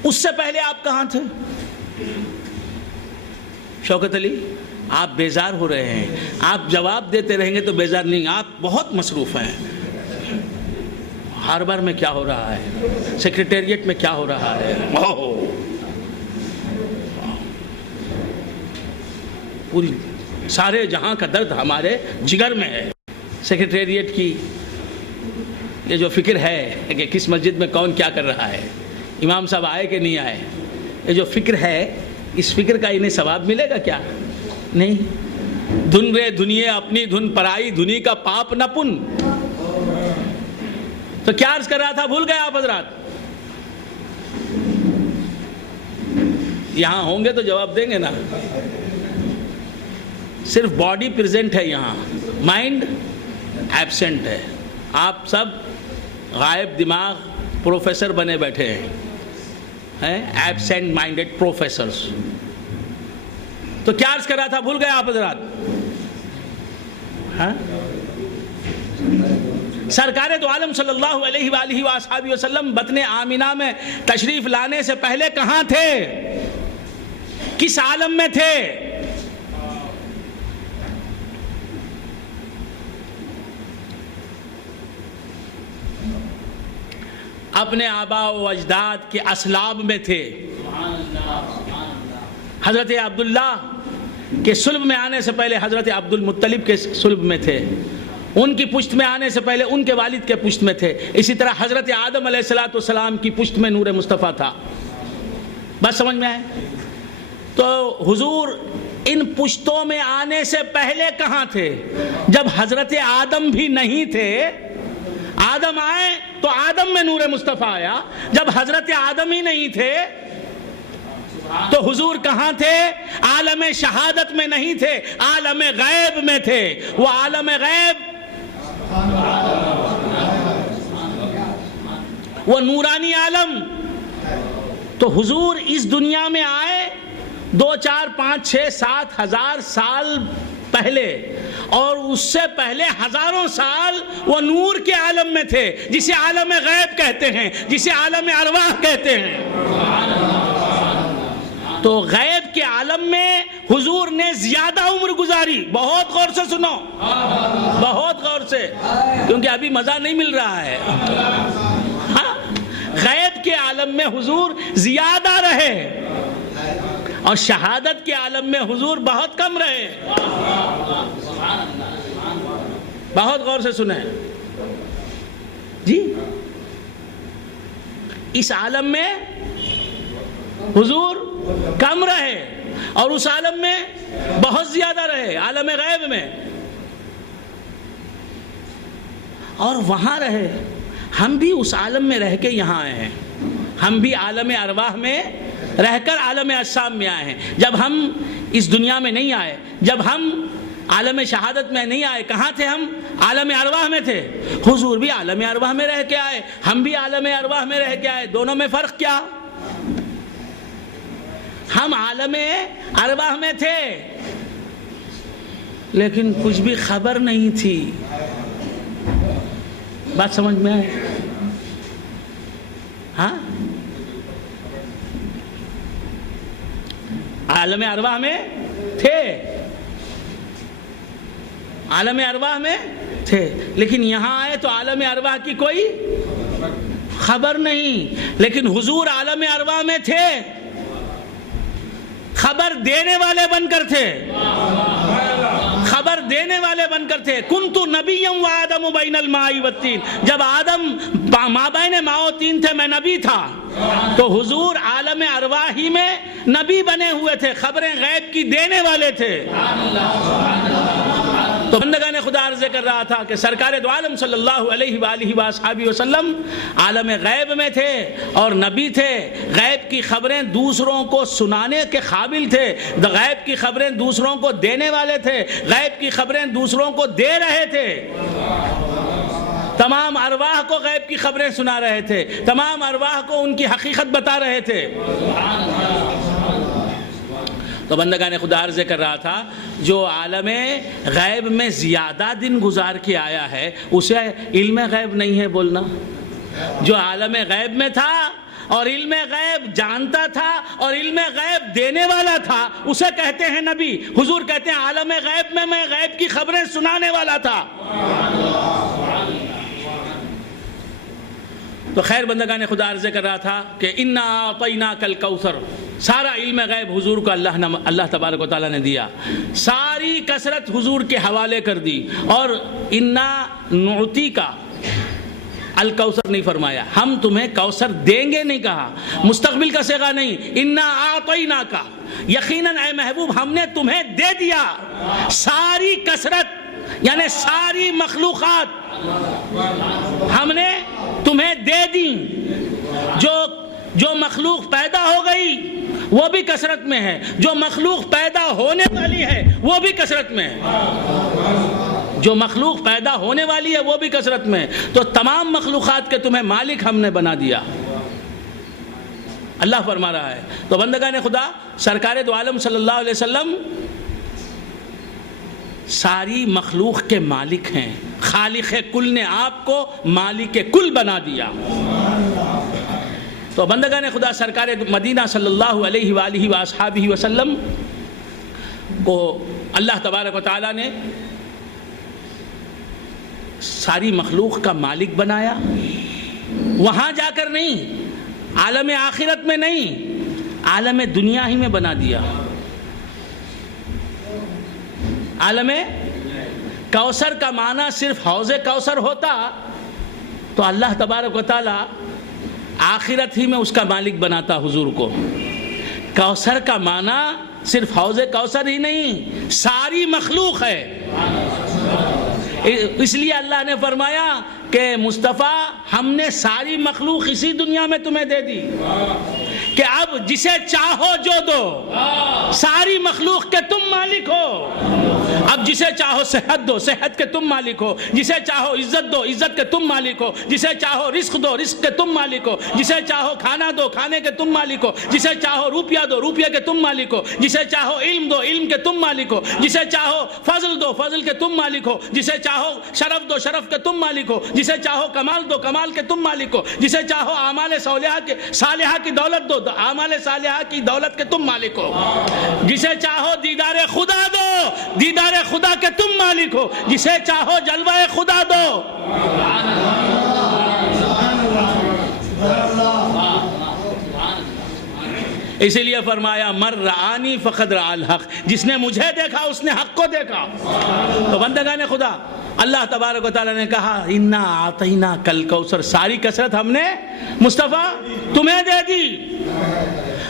اس سے پہلے آپ کہاں تھے؟ شوکت علی، آپ بیزار ہو رہے ہیں، آپ جواب دیتے رہیں گے تو بیزار نہیں، آپ بہت مصروف ہیں۔ ہاربر میں کیا ہو رہا ہے، سیکریٹریٹ میں کیا ہو رہا ہے، پوری سارے جہاں کا درد ہمارے جگر میں ہے۔ سیکریٹریٹ کی یہ جو فکر ہے کہ کس مسجد میں کون کیا کر رہا ہے، امام صاحب آئے کہ نہیں آئے، یہ جو فکر ہے، اس فکر کا انہیں ثواب ملے گا کیا؟ نہیں۔ دھن رے دھنیے اپنی دھن پرائی، دھنی کا پاپ نہ پن۔ تو کیا عرض کر رہا تھا، بھول گئے آپ حضرات؟ یہاں ہوں گے تو جواب دیں گے نا۔ صرف باڈی پریزنٹ ہے یہاں، مائنڈ ایبسنٹ ہے۔ آپ سب غائب دماغ پروفیسر بنے بیٹھے ہیں، ایبسنٹ مائنڈڈ پروفیسرز۔ تو کیا عرض کر رہا تھا، بھول گئے آپ حضرات؟ سرکار دو عالم صلی اللہ علیہ وآلہ وآصحابہ وسلم بطن آمنہ میں تشریف لانے سے پہلے کہاں تھے؟ کس عالم میں تھے؟ اپنے آباء و اجداد کے اسلاب میں تھے۔ حضرت عبداللہ کے صلب میں آنے سے پہلے حضرت عبد المطلب کے صلب میں تھے، ان کی پشت میں آنے سے پہلے ان کے والد کے پشت میں تھے، اسی طرح حضرت آدم علیہ السلام کی پشت میں نور مصطفیٰ تھا۔ بات سمجھ میں آئے؟ تو حضور ان پشتوں میں آنے سے پہلے کہاں تھے؟ جب حضرت آدم بھی نہیں تھے، آدم آئے تو آدم میں نور مصطفیٰ آیا، جب حضرت آدم ہی نہیں تھے تو حضور کہاں تھے؟ عالم شہادت میں نہیں تھے، عالم غیب میں تھے۔ وہ عالم غیب، وہ نورانی عالم۔ تو حضور اس دنیا میں آئے 2 4 5 6 7 ہزار سال پہلے، اور اس سے پہلے ہزاروں سال وہ نور کے عالم میں تھے، جسے عالم غیب کہتے ہیں، جسے عالم ارواح کہتے ہیں۔ تو غیب کے عالم میں حضور نے زیادہ عمر گزاری۔ بہت غور سے سنو، بہت غور سے، کیونکہ ابھی مزہ نہیں مل رہا ہے۔ ہاں، غیب کے عالم میں حضور زیادہ رہے اور شہادت کے عالم میں حضور بہت کم رہے۔ بہت غور سے سنیں جی، اس عالم میں حضور کم رہے اور اس عالم میں بہت زیادہ رہے، عالم غیب میں، اور وہاں رہے۔ ہم بھی اس عالم میں رہ کے یہاں آئے ہیں، ہم بھی عالم ارواح میں رہ کر عالم اجسام میں آئے ہیں۔ جب ہم اس دنیا میں نہیں آئے، جب ہم عالم شہادت میں نہیں آئے، کہاں تھے ہم؟ عالم ارواح میں تھے۔ حضور بھی عالم ارواح میں رہ کے آئے، ہم بھی عالم ارواح میں رہ کے آئے، دونوں میں فرق کیا؟ ہم عالم ارواح میں تھے لیکن کچھ بھی خبر نہیں تھی۔ بات سمجھ میں آئے؟ ہاں، عالم ارواح میں تھے، عالم ارواح میں تھے، لیکن یہاں آئے تو عالم ارواح کی کوئی خبر نہیں۔ لیکن حضور عالم ارواح میں تھے، خبر دینے والے بن کر تھے، خبر دینے والے بن کر تھے۔ کنتو نبیم و آدم بین الماء والطین، جب آدم مابین ماء و طین تھے میں نبی تھا، تو حضور عالم ارواح ہی میں نبی بنے ہوئے تھے، خبریں غیب کی دینے والے تھے۔ تو بندگان خدا عرض کر رہا تھا کہ سرکار دو عالم صلی اللہ علیہ وآلہ وآصحابہ وسلم عالم غیب میں تھے اور نبی تھے، غیب کی خبریں دوسروں کو سنانے کے قابل تھے، غیب کی خبریں دوسروں کو دینے والے تھے، غیب کی خبریں دوسروں کو دے رہے تھے، تمام ارواح کو غیب کی خبریں سنا رہے تھے، تمام ارواح کو ان کی حقیقت بتا رہے تھے۔ تو بندگان خدا عرض کر رہا تھا جو عالم غیب میں زیادہ دن گزار کے آیا ہے اسے علم غیب نہیں ہے بولنا۔ جو عالم غیب میں تھا اور علم غیب جانتا تھا اور علم غیب دینے والا تھا اسے کہتے ہیں نبی۔ حضور کہتے ہیں عالم غیب میں غیب کی خبریں سنانے والا تھا۔ تو خیر بندگان خدا عرض کر رہا تھا کہ انا اعطیناک الکوثر، سارا علم غیب حضور کو اللہ تبارک و تعالیٰ نے دیا، ساری کثرت حضور کے حوالے کر دی، اور انا نعطی کا الکوثر نہیں فرمایا، ہم تمہیں کوثر دیں گے نہیں کہا، مستقبل کا صیغہ نہیں، انا اعطیناک، یقیناً اے محبوب ہم نے تمہیں دے دیا ساری کثرت، یعنی ساری مخلوقات ہم نے تمہیں دے دی۔ جو مخلوق پیدا ہو گئی وہ بھی کثرت میں ہے، جو مخلوق پیدا ہونے والی ہے وہ بھی کثرت میں ہے، جو مخلوق پیدا ہونے والی ہے وہ بھی کثرت میں ہے۔ تو تمام مخلوقات کے تمہیں مالک ہم نے بنا دیا، اللہ فرما رہا ہے۔ تو بندگان خدا سرکار دو عالم صلی اللہ علیہ وسلم ساری مخلوق کے مالک ہیں، خالق کل نے آپ کو مالک کل بنا دیا۔ تو بندگان خدا سرکار مدینہ صلی اللہ علیہ وآلہ وآصحابہ وسلم کو اللہ تبارک و تعالیٰ نے ساری مخلوق کا مالک بنایا، وہاں جا کر نہیں، عالم آخرت میں نہیں، عالم دنیا ہی میں بنا دیا۔ عالم کوثر کا معنی صرف حوض کوثر ہوتا تو اللہ تبارک و تعالیٰ آخرت ہی میں اس کا مالک بناتا حضور کو۔ کوثر کا معنی صرف حوض کوثر ہی نہیں، ساری مخلوق ہے۔ اس لیے اللہ نے فرمایا کہ مصطفیٰ ہم نے ساری مخلوق اسی دنیا میں تمہیں دے دی کہ اب جسے چاہو جو دو، ساری مخلوق کے تم مالک ہو۔ اب جسے چاہو صحت دو، صحت کے تم مالک ہو، جسے چاہو عزت دو، عزت کے تم مالک ہو، جسے چاہو رزق دو، رزق کے تم مالک ہو، جسے چاہو کھانا دو، کھانے کے تم مالک ہو، جسے چاہو روپیہ دو، روپیہ کے تم مالک ہو، جسے چاہو علم دو، علم کے تم مالک ہو، جسے چاہو فضل دو، فضل کے تم مالک ہو، جسے چاہو شرف دو، شرف کے تم مالک ہو، جسے چاہو کمال دو، کمال کے تم مالک ہو، جسے چاہو اعمال صالحہ کی دولت دو، اعمال صالحہ کی دولت کے تم مالک ہو، جسے چاہو دیدار خدا دو، دیدار خدا کے تم مالک ہو، جسے چاہو جلوہ خدا دو۔ اسی لیے فرمایا مر رآنی فقد رأى الحق، جس نے مجھے دیکھا اس نے حق کو دیکھا۔ تو بندگان خدا، اللہ تبارک و تعالیٰ نے کہا انا اعطیناک الکوثر، ساری کثرت ہم نے مصطفیٰ تمہیں دے دی۔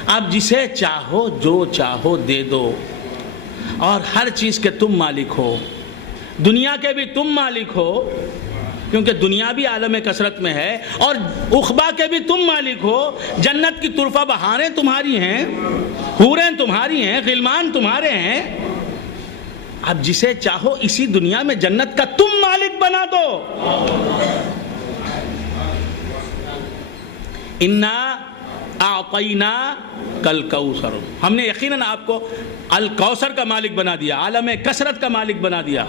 اب جسے چاہو جو چاہو دے دو، اور ہر چیز کے تم مالک ہو، دنیا کے بھی تم مالک ہو، کیونکہ دنیا بھی عالم کثرت میں ہے، اور عقبہ کے بھی تم مالک ہو، جنت کی طرفہ بہاریں تمہاری ہیں، حوریں تمہاری ہیں، غلمان تمہارے ہیں۔ اب جسے چاہو اسی دنیا میں جنت کا تم مالک بنا دو۔ انا اعطیناک الکوثر، ہم نے یقیناً آپ کو الکوثر کا مالک بنا دیا، عالم کثرت کا مالک بنا دیا،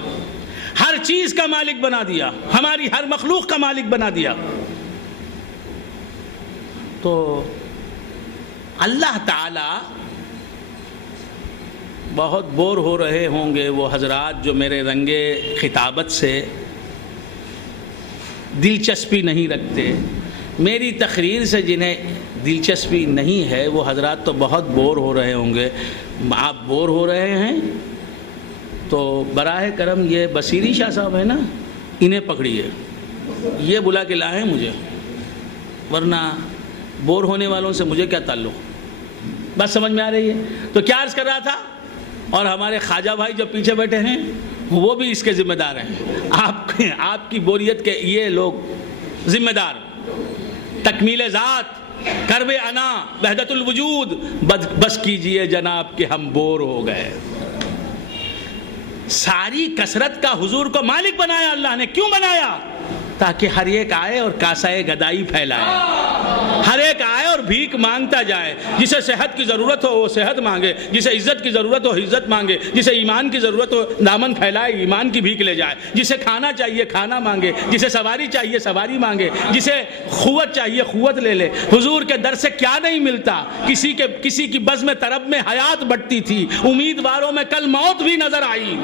ہر چیز کا مالک بنا دیا، ہماری ہر مخلوق کا مالک بنا دیا۔ تو اللہ تعالی بہت بور ہو رہے ہوں گے وہ حضرات جو میرے رنگے خطابت سے دلچسپی نہیں رکھتے، میری تقریر سے جنہیں دلچسپی نہیں ہے وہ حضرات تو بہت بور ہو رہے ہوں گے۔ آپ بور ہو رہے ہیں تو براہ کرم یہ بصیری شاہ صاحب ہے نا، انہیں پکڑیے، یہ بلا کے لائیں مجھے، ورنہ بور ہونے والوں سے مجھے کیا تعلق۔ بات سمجھ میں آ رہی ہے؟ تو کیا عرض کر رہا تھا، اور ہمارے خواجہ بھائی جو پیچھے بیٹھے ہیں وہ بھی اس کے ذمہ دار ہیں، آپ کی بوریت کے یہ لوگ ذمہ دار۔ تکمیل ذات، کرب انا، وحدت الوجود، بس کیجئے جناب کہ ہم بور ہو گئے۔ ساری کثرت کا حضور کو مالک بنایا اللہ نے، کیوں بنایا؟ تاکہ ہر ایک آئے اور کاسائے گدائی پھیلائے، ہر ایک آئے اور بھیک مانگتا جائے، جسے صحت کی ضرورت ہو وہ صحت مانگے، جسے عزت کی ضرورت ہو عزت مانگے، جسے ایمان کی ضرورت ہو دامن پھیلائے ایمان کی بھیک لے جائے، جسے کھانا چاہیے کھانا مانگے، جسے سواری چاہیے سواری مانگے، جسے قوت چاہیے قوت لے لے۔ حضور کے در سے کیا نہیں ملتا؟ کسی کی بزم طرب میں حیات بڑھتی تھی، امیدواروں میں کل موت بھی نظر آئی۔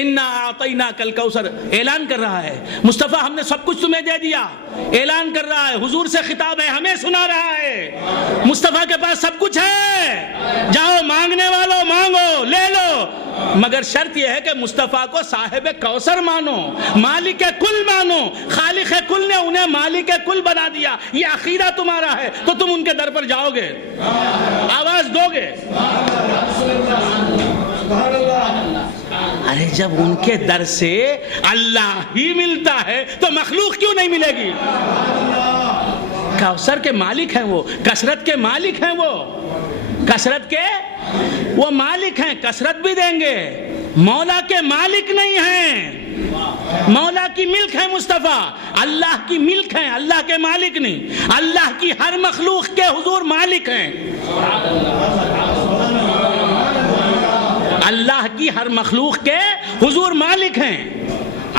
انا اعطیناک الکوثر، اعلان کر رہا ہے مصطفیٰ ہم نے سب کچھ تمہیں دے دیا، اعلان کر رہا ہے، حضور سے خطاب ہے، ہمیں سنا رہا ہے، مصطفیٰ کے پاس سب کچھ ہے، جاؤ مانگنے والوں مانگو لے لو، مگر شرط یہ ہے کہ مصطفیٰ کو صاحب کوثر مانو، مالک کل مانو۔ خالق کل نے انہیں مالک کل بنا دیا، یہ عقیدہ تمہارا ہے تو تم ان کے در پر جاؤ گے، آواز دو گے۔ ارے جب ان کے در سے اللہ ہی ملتا ہے تو مخلوق کیوں نہیں ملے گی؟ کوثر کے مالک ہیں وہ، کثرت کے مالک ہیں وہ، کثرت کے وہ مالک ہیں، کثرت بھی دیں گے، مولا کے مالک نہیں ہیں، مولا کی ملک ہے مصطفیٰ، اللہ کی ملک ہیں، اللہ کے مالک نہیں، اللہ کی ہر مخلوق کے حضور مالک ہیں، اللہ کی ہر مخلوق کے حضور مالک ہیں،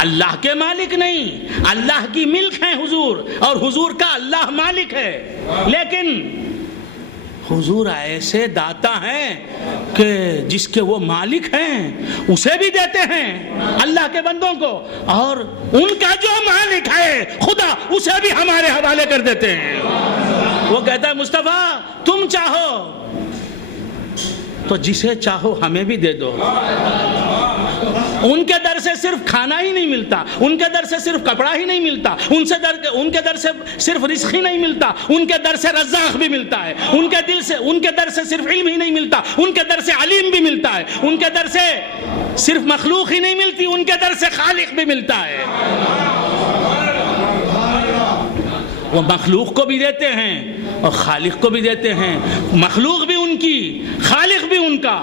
اللہ کے مالک نہیں، اللہ کی ملک ہیں حضور، اور حضور کا اللہ مالک ہے۔ لیکن حضور ایسے داتا ہیں کہ جس کے وہ مالک ہیں اسے بھی دیتے ہیں اللہ کے بندوں کو، اور ان کا جو مالک ہے خدا اسے بھی ہمارے حوالے کر دیتے ہیں۔ وہ کہتا ہے مصطفیٰ تم چاہو تو جسے چاہو ہمیں بھی دے دو۔ ان کے در سے صرف کھانا ہی نہیں ملتا، ان کے در سے صرف کپڑا ہی نہیں ملتا، ان کے در سے صرف رزق ہی نہیں ملتا، ان کے در سے رزاق بھی ملتا ہے، ان کے در سے صرف علم ہی نہیں ملتا، ان کے در سے علیم بھی ملتا ہے، ان کے در سے صرف مخلوق ہی نہیں ملتی، ان کے در سے خالق بھی ملتا ہے۔ وہ مخلوق کو بھی دیتے ہیں اور خالق کو بھی دیتے ہیں، مخلوق بھی ان کی، خالق بھی ان کا،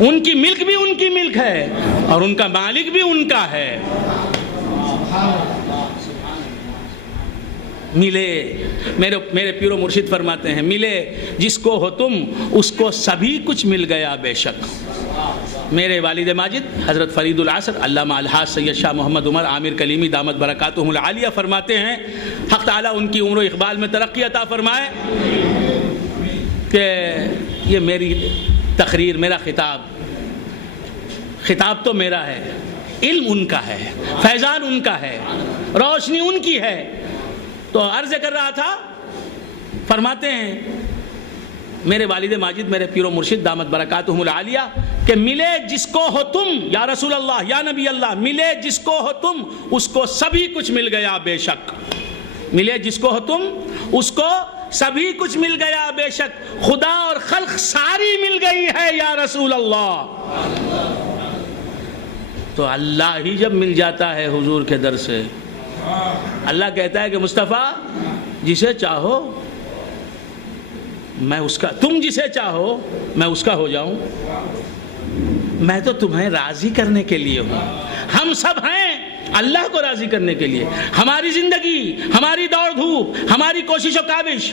ان کی ملک بھی ان کی ملک ہے اور ان کا مالک بھی ان کا ہے۔ ملے میرے پیر و مرشد فرماتے ہیں، ملے جس کو ہو تم اس کو سبھی کچھ مل گیا بے شک۔ میرے والد ماجد حضرت فرید العصر علامہ الحاج سید شاہ محمد عمر عامر کلیمی دامت برکاتہم العالیہ فرماتے ہیں، حق تعالیٰ ان کی عمر و اقبال میں ترقی عطا فرمائے، کہ یہ میری تقریر، میرا خطاب تو میرا ہے، علم ان کا ہے، فیضان ان کا ہے، روشنی ان کی ہے۔ تو عرض کر رہا تھا، فرماتے ہیں میرے والد ماجد، میرے پیر و مرشد دامت برکاتہم العالیہ، کہ ملے جس کو ہو تم یا رسول اللہ یا نبی اللہ، ملے جس کو ہو تم اس کو سبھی کچھ مل گیا بے شک، ملے جس کو ہو تم اس کو سبھی کچھ مل گیا بے شک، خدا اور خلق ساری مل گئی ہے یا رسول اللہ۔ تو اللہ ہی جب مل جاتا ہے حضور کے در سے، اللہ کہتا ہے کہ مصطفیٰ جسے چاہو میں اس کا، تم جسے چاہو میں اس کا ہو جاؤں، میں تو تمہیں راضی کرنے کے لیے ہوں۔ ہم سب ہیں اللہ کو راضی کرنے کے لیے، ہماری زندگی، ہماری دوڑ دھوپ، ہماری کوشش و کاوش،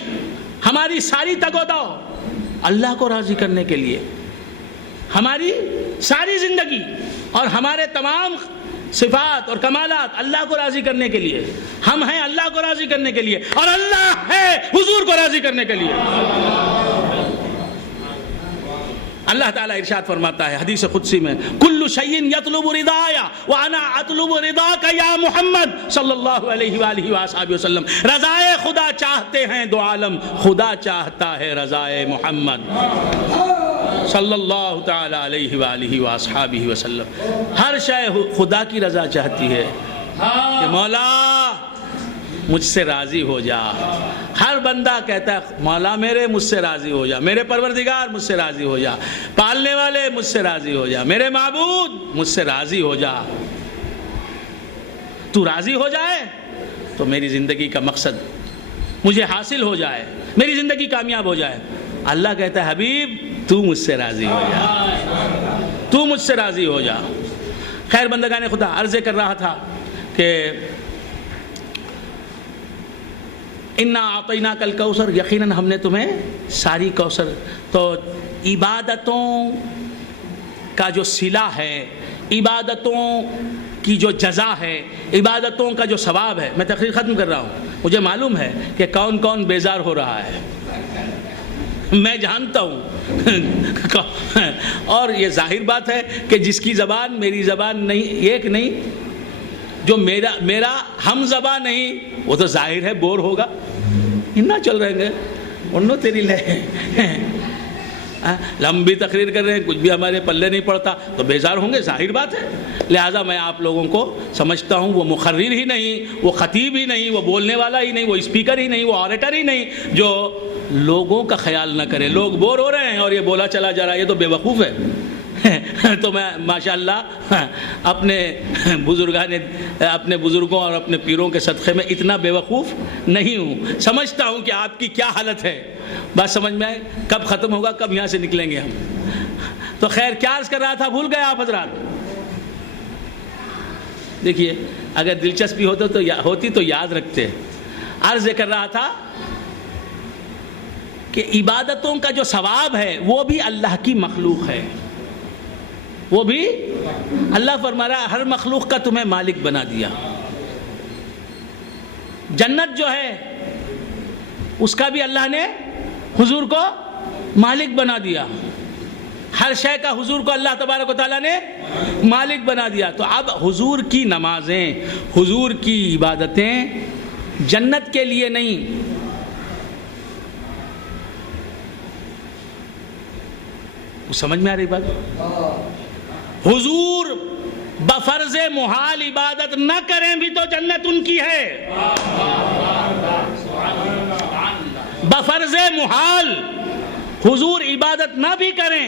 ہماری ساری تگ و دو اللہ کو راضی کرنے کے لیے، ہماری ساری زندگی اور ہمارے تمام صفات اور کمالات اللہ کو راضی کرنے کے لیے، ہم ہیں اللہ کو راضی کرنے کے لیے، اور اللہ ہے حضور کو راضی کرنے کے لیے۔ اللہ تعالیٰ ارشاد فرماتا ہے حدیث قدسی میں، کل شیء یطلب رضایا وانا اطلب رضاک یا محمد صلی اللہ علیہ وآلہ وآلہ وسلم۔ رضائے خدا چاہتے ہیں دو عالم، خدا چاہتا ہے رضائے محمد صلی اللہ تعالی علیہ وآلہ وآلہ وسلم۔ ہر شے خدا کی رضا چاہتی ہے کہ مولا مجھ سے راضی ہو جا۔ ہر بندہ کہتا ہے مولا میرے مجھ سے راضی ہو جا، میرے پروردگار مجھ سے راضی ہو جا، پالنے والے مجھ سے راضی ہو جا، میرے معبود مجھ سے راضی ہو جا۔ تو راضی ہو جائے تو میری زندگی کا مقصد مجھے حاصل ہو جائے، میری زندگی کامیاب ہو جائے۔ اللہ کہتا ہے حبیب تو مجھ سے راضی ہو جا، تو مجھ سے راضی ہو جا۔ خیر بندگان خدا، عرض کر رہا تھا کہ انا اعطیناک الکوثر، یقیناً ہم نے تمہیں ساری کوثر۔ تو عبادتوں کا جو صلہ ہے، عبادتوں کی جو جزا ہے، عبادتوں کا جو ثواب ہے، میں تقریر ختم کر رہا ہوں، مجھے معلوم ہے کہ کون کون بیزار ہو رہا ہے، میں جانتا ہوں اور یہ ظاہر بات ہے کہ جس کی زبان میری زبان نہیں، ایک نہیں، جو میرا ہم زبان نہیں، وہ تو ظاہر ہے بور ہوگا، اتنا چل رہے ہیں انہوں تیری لمبی تقریر کر رہے ہیں، کچھ بھی ہمارے پلے نہیں پڑتا، تو بیزار ہوں گے، ظاہر بات ہے۔ لہٰذا میں آپ لوگوں کو سمجھتا ہوں وہ مقرر ہی نہیں، وہ خطیب ہی نہیں، وہ بولنے والا ہی نہیں، وہ اسپیکر ہی نہیں، وہ آریٹر ہی نہیں، جو لوگوں کا خیال نہ کرے۔ لوگ بور ہو رہے ہیں اور یہ بولا چلا جا رہا ہے، یہ تو بے وقوف ہے۔ تو میں ماشاءاللہ اپنے بزرگوں اور اپنے پیروں کے صدقے میں اتنا بے وقوف نہیں ہوں، سمجھتا ہوں کہ آپ کی کیا حالت ہے، بات سمجھ میں آئے، کب ختم ہوگا، کب یہاں سے نکلیں گے ہم۔ تو خیر کیا عرض کر رہا تھا، بھول گئے آپ حضرات؟ دیکھیے اگر دلچسپی ہوتی تو یاد رکھتے۔ عرض کر رہا تھا کہ عبادتوں کا جو ثواب ہے وہ بھی اللہ کی مخلوق ہے، وہ بھی اللہ فرما رہا ہے ہر مخلوق کا تمہیں مالک بنا دیا۔ جنت جو ہے اس کا بھی اللہ نے حضور کو مالک بنا دیا، ہر شے کا حضور کو اللہ تبارک و تعالیٰ نے مالک بنا دیا۔ تو اب حضور کی نمازیں، حضور کی عبادتیں جنت کے لیے نہیں، سمجھ میں آ رہی بات؟ حضور بفرض محال عبادت نہ کریں بھی تو جنت ان کی ہے، بفرض محال حضور عبادت نہ بھی کریں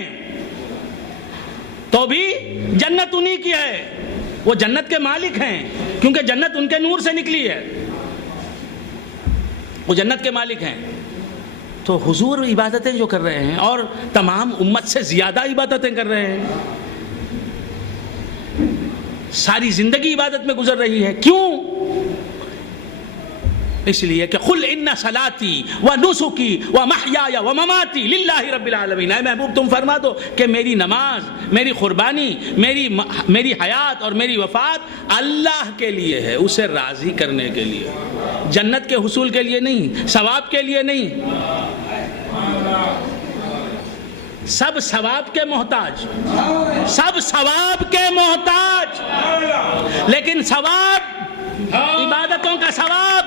تو بھی جنت انہی کی ہے، وہ جنت کے مالک ہیں، کیونکہ جنت ان کے نور سے نکلی ہے، وہ جنت کے مالک ہیں۔ تو حضور عبادتیں جو کر رہے ہیں اور تمام امت سے زیادہ عبادتیں کر رہے ہیں، ساری زندگی عبادت میں گزر رہی ہے، کیوں؟ اس لیے کہ قل ان صلاتی و نسکی و محیای و مماتی للہ رب العالمین، اے محبوب تم فرما دو کہ میری نماز، میری قربانی، میری حیات اور میری وفات اللہ کے لیے ہے، اسے راضی کرنے کے لیے، جنت کے حصول کے لیے نہیں، ثواب کے لیے نہیں، سب ثواب کے محتاج، سب ثواب کے محتاج، لیکن ثواب، عبادتوں کا ثواب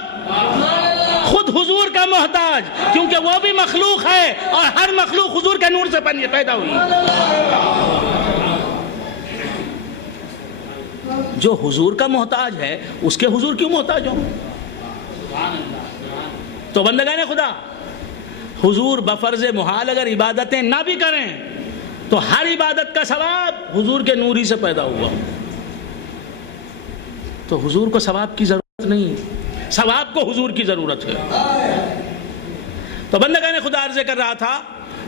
خود حضور کا محتاج، کیونکہ وہ بھی مخلوق ہے اور ہر مخلوق حضور کے نور سے پیدا ہوئی۔ جو حضور کا محتاج ہے اس کے حضور کیوں محتاج ہو؟ تو بندگان خدا، حضور بفرض محال اگر عبادتیں نہ بھی کریں تو ہر عبادت کا ثواب حضور کے نور ہی سے پیدا ہوا، تو حضور کو ثواب کی ضرورت نہیں، ثواب کو حضور کی ضرورت ہے۔ تو بندگان خدا عرض کر رہا تھا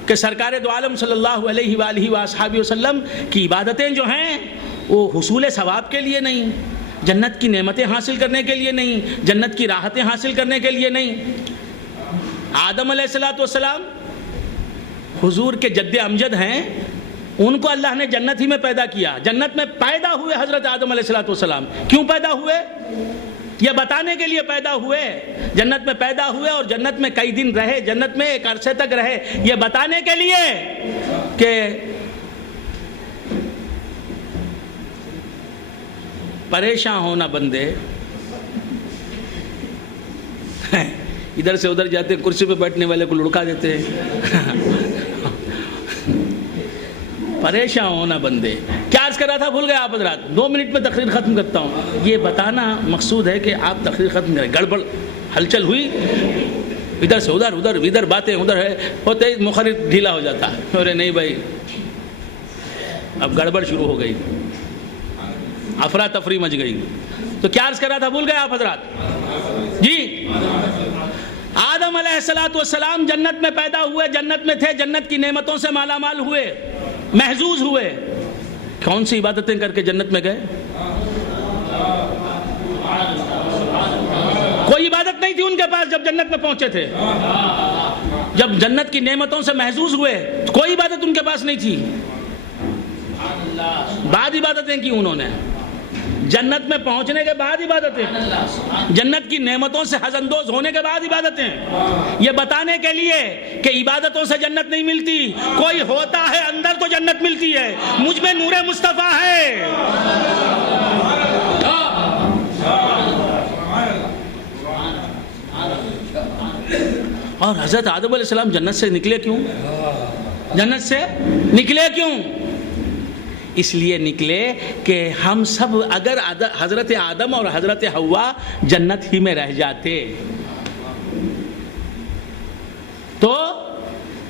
کہ سرکار دو عالم صلی اللہ علیہ وآلہ وآصحابہ وسلم کی عبادتیں جو ہیں وہ حصول ثواب کے لیے نہیں، جنت کی نعمتیں حاصل کرنے کے لیے نہیں، جنت کی راحتیں حاصل کرنے کے لیے نہیں۔ آدم علیہ السلام حضور کے جد امجد ہیں، ان کو اللہ نے جنت ہی میں پیدا کیا، جنت میں پیدا ہوئے حضرت آدم علیہ السلام۔ کیوں پیدا ہوئے؟ یہ بتانے کے لیے پیدا ہوئے، جنت میں پیدا ہوئے اور جنت میں کئی دن رہے، جنت میں ایک عرصے تک رہے، یہ بتانے کے لیے کہ پریشان ہونا بندے، ادھر سے ادھر جاتے ہیں، کرسی پہ بیٹھنے والے کو لڑکا دیتے ہیں، پریشان ہونا بندے۔ کیا عرض کر رہا تھا بھول گئے آپ حضرات؟ 2 منٹ میں تقریر ختم کرتا ہوں۔ یہ بتانا مقصود ہے کہ آپ تقریر ختم کریں، گڑبڑ ہلچل ہوئی، ادھر سے ادھر، ادھر باتیں ادھر ہے ہوتے ہی مخرج ڈھیلا ہو جاتا ہے، ارے نہیں بھائی اب گڑبڑ شروع ہو گئی، افراتفری مچ گئی۔ تو کیا عرض کر رہا تھا بھول گئے آپ حضرات؟ جی، آدم علیہ السلام جنت میں پیدا ہوئے، جنت میں تھے، جنت کی نعمتوں سے مالا مال ہوئے، محظوظ ہوئے۔ کون سی عبادتیں کر کے جنت میں گئے؟ کوئی عبادت نہیں تھی ان کے پاس جب جنت میں پہنچے تھے، جب جنت کی نعمتوں سے محظوظ ہوئے کوئی عبادت ان کے پاس نہیں تھی۔ بعد عبادتیں کی انہوں نے، جنت میں پہنچنے کے بعد عبادتیں، جنت کی نعمتوں سے حزندوز ہونے کے بعد عبادتیں، یہ بتانے کے لیے کہ عبادتوں سے جنت نہیں ملتی، کوئی ہوتا ہے اندر تو جنت ملتی ہے، مجھ میں نور مصطفیٰ ہے۔ اور حضرت آدم علیہ السلام جنت سے نکلے کیوں؟ جنت سے نکلے کیوں؟ اس لیے نکلے کہ ہم سب اگر حضرت آدم اور حضرت حوا جنت ہی میں رہ جاتے تو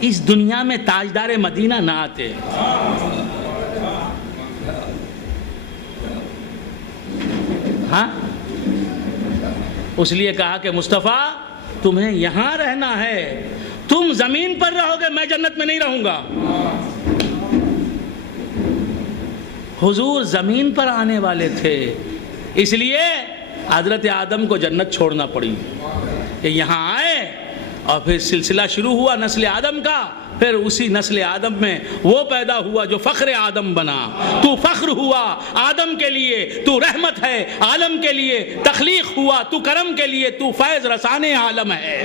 اس دنیا میں تاجدار مدینہ نہ آتے۔ ہاں، اس لیے کہا کہ مصطفیٰ تمہیں یہاں رہنا ہے، تم زمین پر رہو گے، میں جنت میں نہیں رہوں گا۔ حضور زمین پر آنے والے تھے، اس لیے حضرت آدم کو جنت چھوڑنا پڑی کہ یہاں آئے، اور پھر سلسلہ شروع ہوا نسل آدم کا، پھر اسی نسل آدم میں وہ پیدا ہوا جو فخر آدم بنا۔ تو فخر ہوا آدم کے لیے، تو رحمت ہے عالم کے لیے، تخلیق ہوا تو کرم کے لیے، تو فیض رسان عالم ہے۔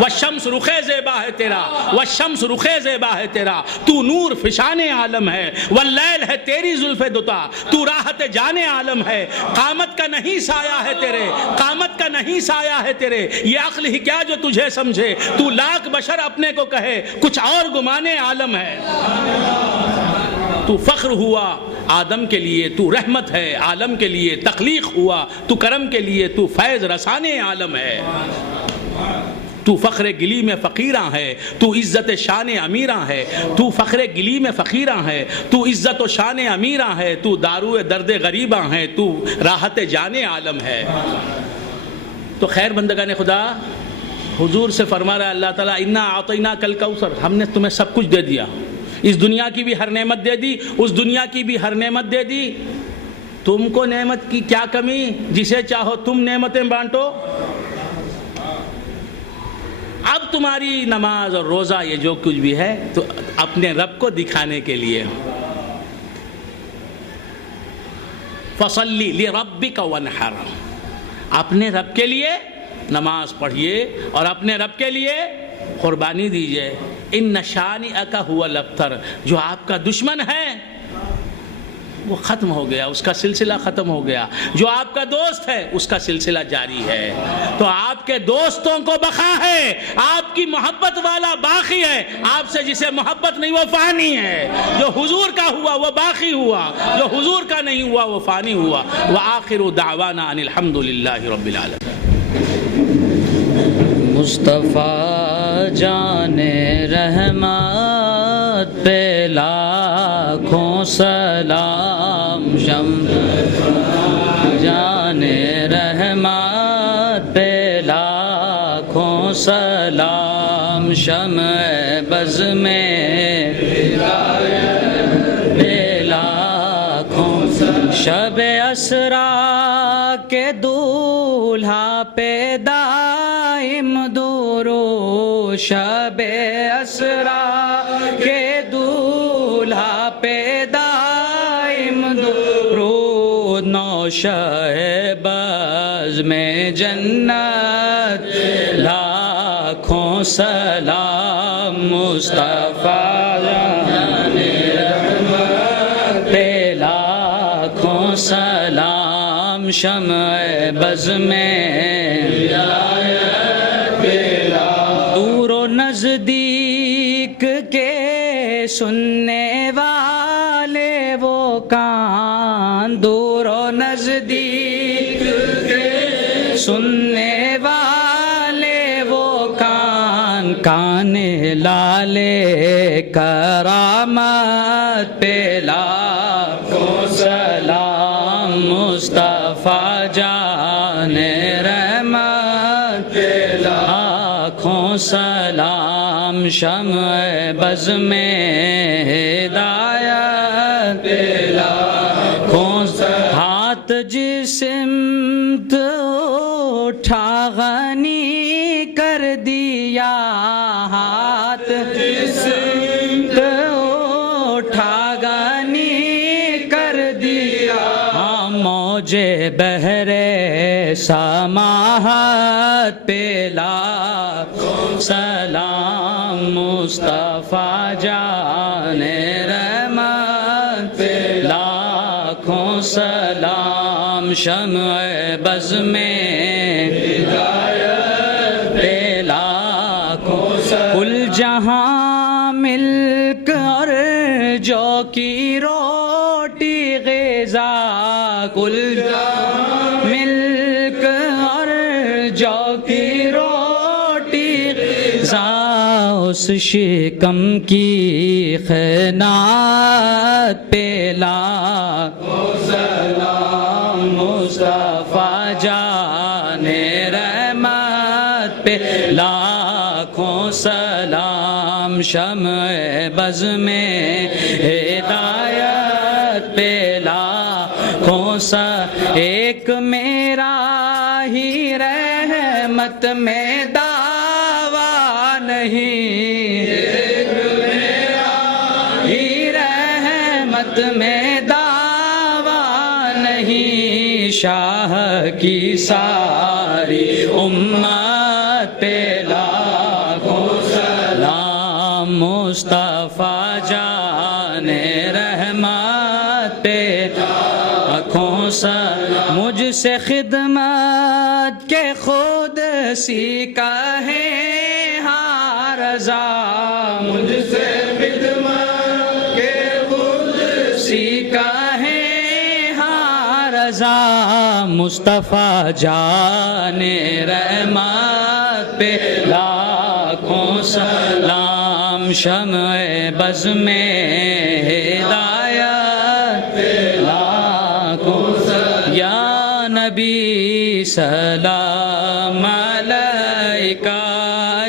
والشمس رخ زیبا ہے تیرا، والشمس رخ زیبا ہے تیرا، تو نور فشان عالم ہے۔ واللیل ہے تیری زلف دوتا، تو راحت جان عالم ہے۔ قامت کا نہیں سایہ ہے تیرے، قامت کا نہیں سایہ ہے تیرے، یہ عقل ہی کیا جو تجھے سمجھے، تو لاکھ بشر اپنے کو کہے کچھ اور گمانے عالم ہے۔ تو فخر ہوا آدم کے لیے، تو رحمت ہے عالم کے لیے، تخلیق ہوا تو کرم کے لیے، تو فیض رسان عالم ہے۔ تو فخر گلی میں فقیراں ہے، تو عزت شان امیراں ہے۔ تو فخر گلی میں فقیراں ہے، تو عزت و شان امیراں ہے۔ تو دارو درد غریباں ہے، تو راحت جان عالم ہے۔ تو خیر بندگان خدا، حضور سے فرما رہا ہے اللہ تعالیٰ، انا اعطیناک الکوثر، ہم نے تمہیں سب کچھ دے دیا، اس دنیا کی بھی ہر نعمت دے دی، اس دنیا کی بھی ہر نعمت دے دی، تم کو نعمت کی کیا کمی؟ جسے چاہو تم نعمتیں بانٹو۔ اب تمہاری نماز اور روزہ یہ جو کچھ بھی ہے تو اپنے رب کو دکھانے کے لیے، فصلی لربک وانحر، اپنے رب کے لیے نماز پڑھیے اور اپنے رب کے لیے قربانی دیجئے. ان شانئک هو الابتر، جو آپ کا دشمن ہے وہ ختم ہو گیا، اس کا سلسلہ ختم ہو گیا. جو آپ کا دوست ہے اس کا سلسلہ جاری ہے. تو آپ کے دوستوں کو بقا ہے، آپ کی محبت والا باقی ہے. آپ سے جسے محبت نہیں وہ فانی ہے. جو حضور کا ہوا وہ باقی ہوا، جو حضور کا نہیں ہوا وہ فانی ہوا. وآخر دعوانا ان الحمدللہ رب العالمین. مصطفیٰ جان رحمت پہ لاکھوں سلام، شمع جان رحمت پہ لاکھوں سلام، شمع بز میں پہ لاکھوں شب اسرا کے دولہا پہ دائم درود، شب اسرا کے دولہا پہ دائم درود، نوشہ بز میں جنت لاکھوں سلام، مصطفیٰ جان رحمت پہ لاکھوں سلام، شمع بز میں دور و نزدیک کے سننے والے وہ کان، دور و نزدیک کے سننے والے وہ کان، کان لالے کرامت پہ لاکھوں سلام، مصطفیٰ جان رحمت پہ لاکھوں سلام، شمع بز میں ہدایت پہ لاکھوں سلام. ہاتھ جسمت اٹھا غنی کر دیا، ہاتھ جسمت اٹھا غنی کر دیا، موج بحر سماحت پہ لاکھوں سلام، مصطفیٰ جان رحمت پہ لاکھوں سلام، شمع بز میں ہدایت پہ لاکھوں سلام. کل جہاں ملک اور جو کی روٹی غذا، کل جہاں ملک اور جو کی روٹی غذا، اس شکم کی خنات پہ لاکھوں سلام، مصطفیٰ جان رحمت پہ لاکھوں سلام، شمع بز میں ہدایت پہ لاکھوں سلام. ایک میرا ہی رحمت میں دعویٰ نہیں، ایک میرا ہی رحمت میں دعویٰ نہیں، شاہ کی ساری امت پہ لاکھوں سلام، مصطفیٰ جان رحمت پہ لاکھوں سلام. مجھ سے خدمت کے خود سیکھا ہے ہاں رضا، مجھ سے خدمت کے خود سیکھا ہے ہاں رضا، مصطفیٰ جان رحمت پہ لاکھوں سلام، شمع بز میں ہدایت پہ لاکھوں سلام. یا نبی سلام علیکہ،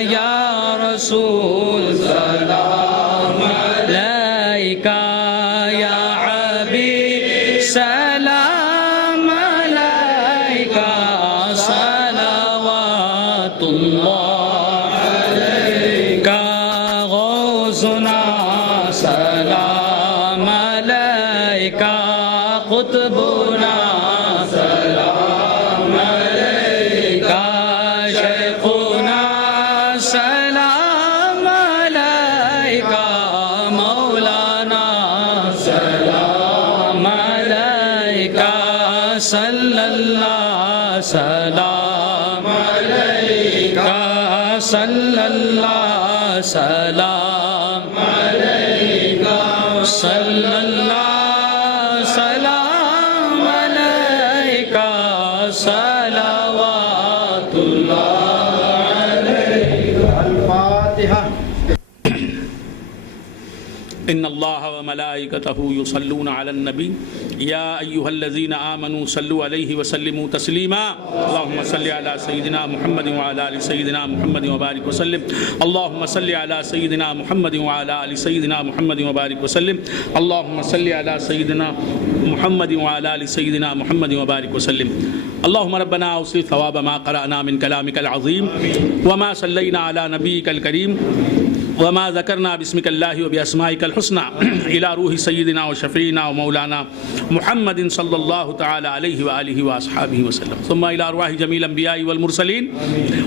یا رسول سلام علیکہ، یا حبیب سلام علیکہ، صلوات اللہ علیکہ، غوثنا سلام علیکہ، قطبنا سلام علیکہ، شیخنا سلام سلام علیکہ صلی اللہ سلام علیکہ صلوات اللہ علیکہ. الفاتحہ. ان اللہ وملائکتہ یصلون علی النبی یا ایہا الذین آمنوا صلوا علیہ وسلموا تسلیما. اللہم صل علی سیدنا محمد وعلی آل سیدنا محمد وبارک وسلم. اللہم صل علی سیدنا محمد وعلی آل سیدنا محمد وبارک وسلم. اللہم صل علی سیدنا محمد وعلی آل سیدنا محمد وبارک وسلم. اللہم ربنا اوصل ثواب ما قرأنا من کلامک العظیم وما صلینا علی نبیک الکریم وما ذکرنا باسمک اللہ وباسمائک الحسنى الى روح سیدنا وشفیعنا ومولانا محمد صلی اللہ تعالی علیہ وآلہ واصحابہ وسلم. ثم الى ارواح جمیع الانبیاء والمرسلین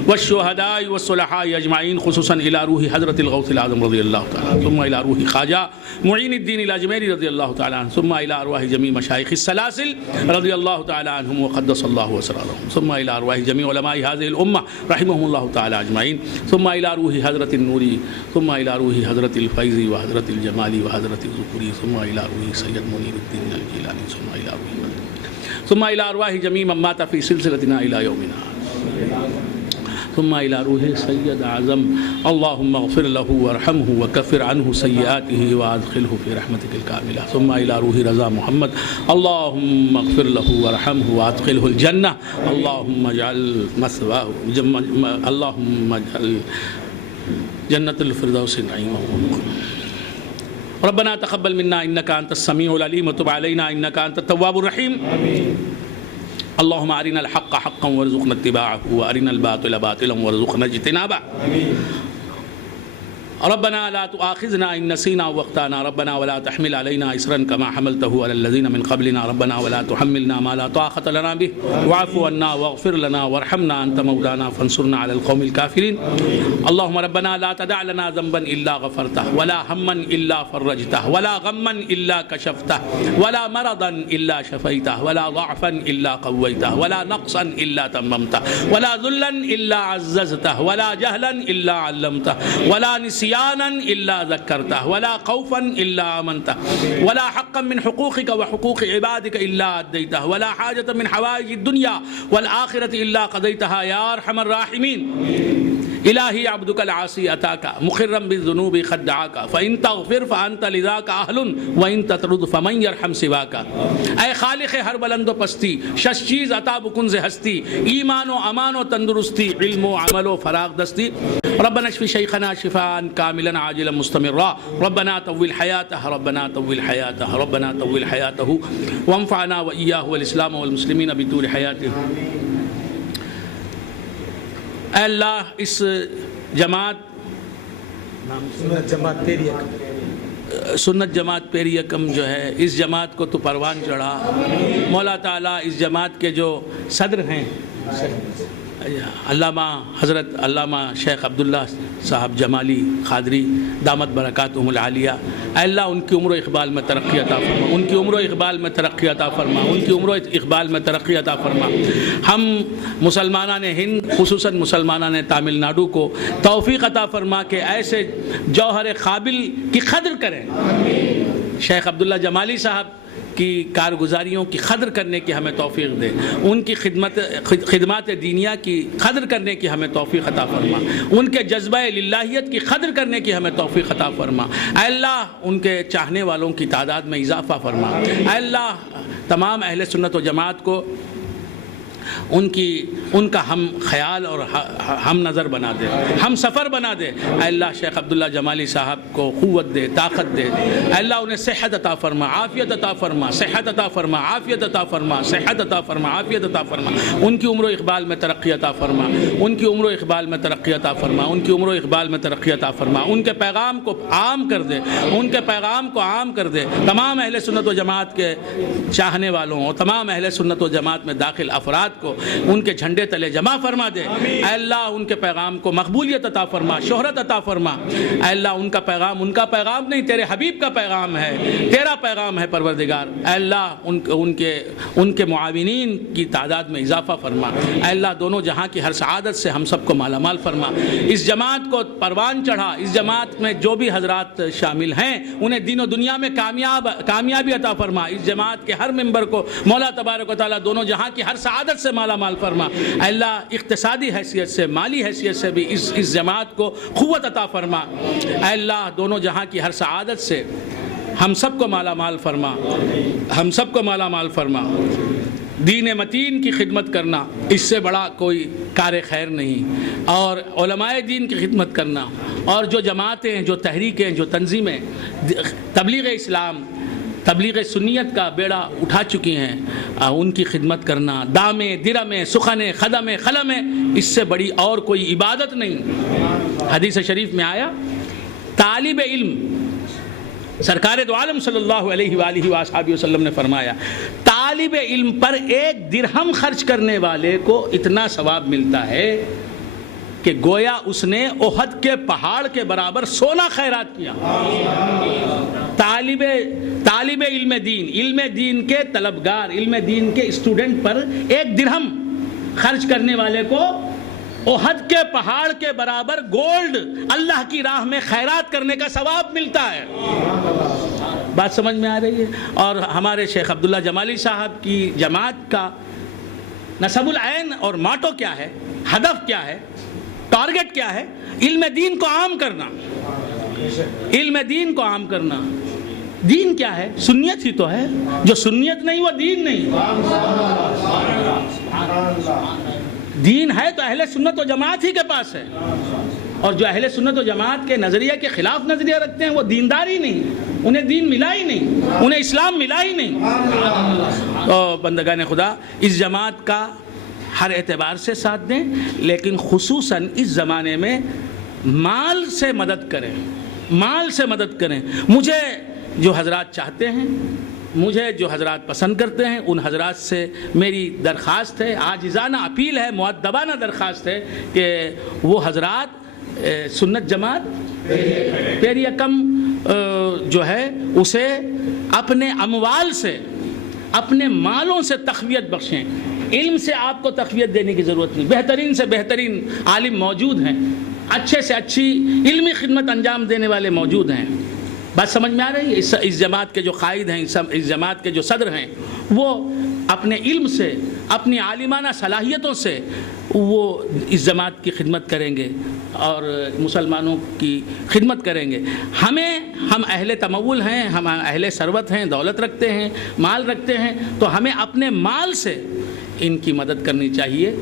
والشہداء والصلحاء اجمعین خصوصا الى روح حضرت الغوث العظم رضی اللہ تعالی. ثم الى روح خواجہ معین الدین الاجمیری رضی اللہ تعالی عنہ. ثم الى ارواح جمیع مشایخ السلاسل رضی اللہ تعالی عنہم وقدس اللہ اسرارهم. ثم الى ارواح جمیع علماء هذه الامہ رحمهم اللہ تعالی اجمعین. ثم الى روح حضرت النوری ثم الى روح حضرت الفیضی وحضرت الجمالی وحضرت الذکوری ثم الى روح سید منیر الدین الجیلانی ثم الى روح ثم الى ارواح جمیع من مات فی سلسلتنا الى یومنا ثم الى روح سید اعظم. اللهم اغفر له وارحمه وكفر عنه سیئاته وادخله في رحمتك الكاملة. ثم الى روح رضا محمد. اللهم اغفر له وارحمه وادخله الجنة. اللهم اجعل مثواه اللهم اجعل جنت الفردوس نعیمہ. ربنا تقبل منا انك انت السميع العليم وتب علينا انك انت التواب الرحيم. اللهم ارنا الحق حقا وارزقنا اتباعه وارنا الباطل باطلا وارزقنا اجتنابه. ربنا لا تؤاخذنا ان نسينا واخطانا. ربنا ولا تحمل علينا اصرا كما حملته على الذين من قبلنا. ربنا ولا تحملنا ما لا طاقة لنا به واعف عنا واغفر لنا وارحمنا انت مولانا فانصرنا على القوم الكافرين. اللهم ربنا لا تدع لنا ذنبا الا غفرته ولا هما الا فرجته ولا غما الا كشفته ولا مرضا الا شفيته ولا ضعفا الا قويته ولا نقصا الا تممته ولا ذلا الا عززته ولا جهلا الا علمته ولا نسيانا الا ذكرته ولا خوفا الا امنته ولا حقا من حقوقك وحقوق عبادك الا اديته ولا حاجة من حوائج الدنيا والآخرة الا قضيتها يا ارحم الراحمين. الہی عبدک العاصی اتاک مخرا بالذنوب قد دعاک فان تغفر فانت لذاک اہل وان تطرد فمن یرحم سواک. اے خالق ہر بلند و پستی شش چیز عطا بکن ز ہستی ایمان و امان و تندرستی علم و عمل و فراغ دستی. ربنا اشف شیخنا شفاء کاملا عاجلا مستمرا. ربنا طول حیاته ربنا طول حیاته ربنا طول حیاته وانفعنا وإياه والاسلام والمسلمین بطول حیاته. اے اللہ اس جماعت سنت جماعت پیر یکم جو ہے اس جماعت کو تو پروان چڑھا. مولا تعالیٰ اس جماعت کے جو صدر ہیں علامہ حضرت علامہ شیخ عبداللہ صاحب جمالی قادری دامت برکاتہم العالیہ. اے اللہ ان کی عمر و اقبال میں ترقی عطا فرما. ان کی عمر و اقبال میں ترقی عطا فرما. ان کی عمر و اقبال میں ترقی عطا فرما. ہم مسلمانان ہند خصوصاً مسلمانان تامل ناڈو کو توفیق عطا فرما کہ ایسے جوہر قابل کی قدر کریں. شیخ عبداللہ جمالی صاحب کی کارگزاریوں کی قدر کرنے کی ہمیں توفیق دے. ان کی خدمات دینیہ کی قدر کرنے کی ہمیں توفیق عطا فرما. ان کے جذبہ للہیت کی قدر کرنے کی ہمیں توفیق عطا فرما. اے اللہ ان کے چاہنے والوں کی تعداد میں اضافہ فرما. اے اللہ تمام اہل سنت و جماعت کو ان کا ہم خیال اور ہم نظر بنا دے, ہم سفر بنا دے. اے اللہ شیخ عبداللہ جمالی صاحب کو قوت دے, طاقت دے. اے اللہ انہیں صحت عطا فرما, عافیت عطا فرما, صحت عطا فرما, عافیت عطا فرما, صحت عطا فرما, عافیت عطا فرما. ان کی عمر و اقبال میں ترقی عطا فرما, ان کی عمر و اقبال میں ترقی عطا فرما, ان کی عمر و اقبال میں ترقی عطا فرما. ان کے پیغام کو عام کر دے, ان کے پیغام کو عام کر دے. تمام اہل سنت و جماعت کے چاہنے والوں اور تمام اہل سنت و جماعت میں داخل افراد جماعت کو ان کے جھنڈے تلے جمع فرما دے۔ اے اللہ ان کے پیغام کو مقبولیت عطا فرما، شہرت عطا فرما۔ اے اللہ ان کا پیغام نہیں، تیرے حبیب کا پیغام ہے، تیرا پیغام ہے پروردگار۔ اے اللہ ان کے معاونین کی تعداد میں اضافہ فرما۔ اے اللہ دونوں جہاں کی ہر سعادت سے ہم سب کو مالا مال فرما۔ اس جماعت کو پروان چڑھا، اس جماعت میں جو بھی حضرات شامل ہیں انہیں دین و دنیا میں کامیابی عطا فرما۔ اس جماعت کے ہر ممبر کو مولا تبارک و تعالیٰ دونوں جہاں کی ہر سعادت سے مالا مال فرما۔ اے اللہ اقتصادی حیثیت سے، مالی حیثیت سے بھی اس جماعت کو قوت عطا فرما۔ اے اللہ دونوں جہاں کی ہر سعادت سے ہم سب کو مالا مال فرما، ہم سب کو مالا مال فرما۔ دین متین کی خدمت کرنا اس سے بڑا کوئی کار خیر نہیں، اور علماء دین کی خدمت کرنا، اور جو جماعتیں، جو تحریکیں، جو تنظیمیں تبلیغ اسلام، تبلیغ سنیت کا بیڑا اٹھا چکی ہیں، ان کی خدمت کرنا دامے درمے سخنے خدمے خلمے، اس سے بڑی اور کوئی عبادت نہیں۔ حدیث شریف میں آیا طالب علم، سرکار دو عالم صلی اللہ علیہ وآلہ وآلہ وسلم نے فرمایا طالب علم پر 1 درہم خرچ کرنے والے کو اتنا ثواب ملتا ہے کہ گویا اس نے احد کے پہاڑ کے برابر سونا خیرات کیا۔ طالب علم دین کے طلبگار، علم دین کے اسٹوڈنٹ پر 1 درہم خرچ کرنے والے کو احد کے پہاڑ کے برابر گولڈ اللہ کی راہ میں خیرات کرنے کا ثواب ملتا ہے۔ بات سمجھ میں آ رہی ہے؟ اور ہمارے شیخ عبداللہ جمالی صاحب کی جماعت کا نصب العین اور ماٹو کیا ہے، ہدف کیا ہے، ٹارگٹ کیا ہے؟ علم دین کو عام کرنا، علم دین کو عام کرنا۔ دین کیا ہے؟ سنیت ہی تو ہے، جو سنیت نہیں وہ دین نہیں۔ دین ہے تو اہل سنت و جماعت ہی کے پاس ہے، اور جو اہل سنت و جماعت کے نظریے کے خلاف نظریہ رکھتے ہیں وہ دیندار ہی نہیں، انہیں دین ملا ہی نہیں، انہیں اسلام ملا ہی نہیں۔ تو بندگان خدا اس جماعت کا ہر اعتبار سے ساتھ دیں، لیکن خصوصاً اس زمانے میں مال سے مدد کریں، مال سے مدد کریں۔ مجھے جو حضرات چاہتے ہیں، مجھے جو حضرات پسند کرتے ہیں، ان حضرات سے میری درخواست ہے، عاجزانہ اپیل ہے، مؤدبانہ درخواست ہے کہ وہ حضرات سنت جماعت پیر یکم جو ہے اسے اپنے اموال سے، اپنے مالوں سے تقویت بخشیں۔ علم سے آپ کو تقویت دینے کی ضرورت نہیں، بہترین سے بہترین عالم موجود ہیں، اچھے سے اچھی علمی خدمت انجام دینے والے موجود ہیں۔ بات سمجھ میں آ رہی ہے؟ اس جماعت کے جو قائد ہیں، اس جماعت کے جو صدر ہیں، وہ اپنے علم سے، اپنی عالمانہ صلاحیتوں سے وہ اس جماعت کی خدمت کریں گے اور مسلمانوں کی خدمت کریں گے۔ ہم اہل تمول ہیں، ہم اہل ثروت ہیں، دولت رکھتے ہیں، مال رکھتے ہیں، تو ہمیں اپنے مال سے ان کی مدد کرنی چاہیے۔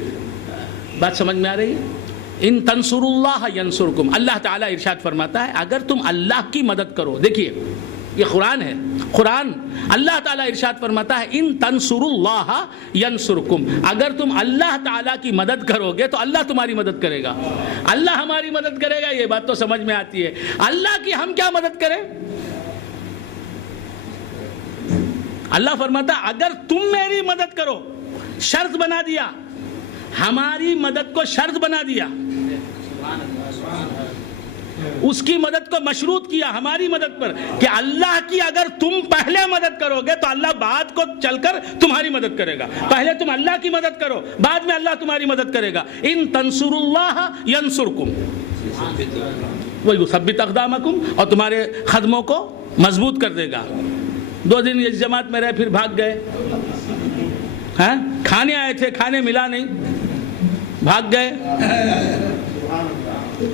بات سمجھ میں آ رہی ہے؟ ان تنصر اللہ ینصرکم، اللہ تعالیٰ ارشاد فرماتا ہے اگر تم اللہ کی مدد کرو، دیکھیے یہ قرآن ہے، قرآن اللہ تعالیٰ ارشاد فرماتا ہے ان تنصر اللہ ینصرکم، اگر تم اللہ تعالیٰ کی مدد کرو گے تو اللہ تمہاری مدد کرے گا، اللہ ہماری مدد کرے گا۔ یہ بات تو سمجھ میں آتی ہے۔ اللہ کی ہم کیا مدد کریں؟ اللہ فرماتا ہے اگر تم میری مدد کرو، شرط بنا دیا، ہماری مدد کو شرط بنا دیا، اس کی مدد کو مشروط کیا ہماری مدد پر کہ اللہ کی اگر تم پہلے مدد کرو گے تو اللہ بعد کو چل کر تمہاری مدد کرے گا۔ پہلے تم اللہ کی مدد کرو، بعد میں اللہ تمہاری مدد کرے گا۔ ان تنصروا اللہ ینصرکم ویثبت اقدامکم، اور تمہارے قدموں کو مضبوط کر دے گا۔ 2 دن اس جماعت میں رہے پھر بھاگ گئے، ہاں کھانے آئے تھے، کھانے ملا نہیں، بھاگ گئے۔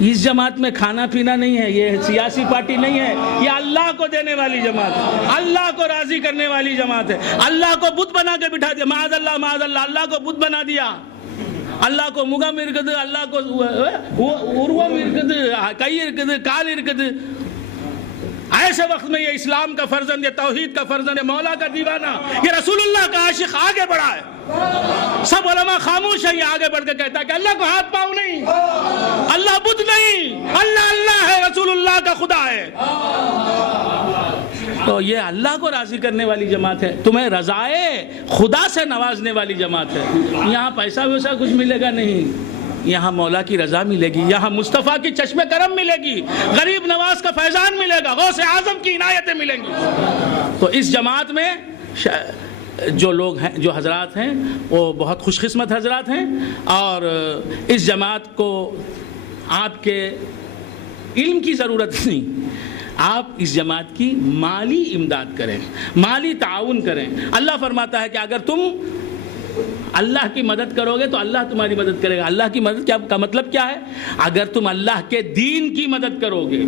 اس جماعت میں کھانا پینا نہیں ہے، یہ سیاسی پارٹی نہیں ہے، یہ اللہ کو دینے والی جماعت ہے، اللہ کو راضی کرنے والی جماعت ہے۔ اللہ کو بت بنا کے بٹھا دیا، معاذ اللہ معاذ اللہ، اللہ کو بت بنا دیا، اللہ کو مگا مرکد، اللہ کو اروا مرکد، کئی ارکد، کال ارکد۔ ایسے وقت میں یہ اسلام کا فرزند، یہ توحید کا فرزند، یہ مولا کا دیوانہ، یہ رسول اللہ کا عاشق آگے بڑھا ہے۔ سب علماء خاموش ہیں، یہ آگے بڑھ کے کہتا ہے کہ اللہ کو ہاتھ پاؤں نہیں، اللہ بت نہیں، اللہ اللہ ہے، رسول اللہ کا خدا ہے۔ تو یہ اللہ کو راضی کرنے والی جماعت ہے، تمہیں رضائے خدا سے نوازنے والی جماعت ہے۔ یہاں پیسہ ویسا کچھ ملے گا نہیں، یہاں مولا کی رضا ملے گی، یہاں مصطفیٰ کی چشم کرم ملے گی، غریب نواز کا فیضان ملے گا، غوث اعظم کی عنایتیں ملیں گی۔ تو اس جماعت میں جو لوگ ہیں، جو حضرات ہیں، وہ بہت خوش قسمت حضرات ہیں، اور اس جماعت کو آپ کے علم کی ضرورت نہیں، آپ اس جماعت کی مالی امداد کریں، مالی تعاون کریں۔ اللہ فرماتا ہے کہ اگر تم اللہ کی مدد کرو گے تو اللہ تمہاری مدد کرے گا۔ اللہ کی مدد کا مطلب کیا ہے؟ اگر تم اللہ کے دین کی مدد کرو گے،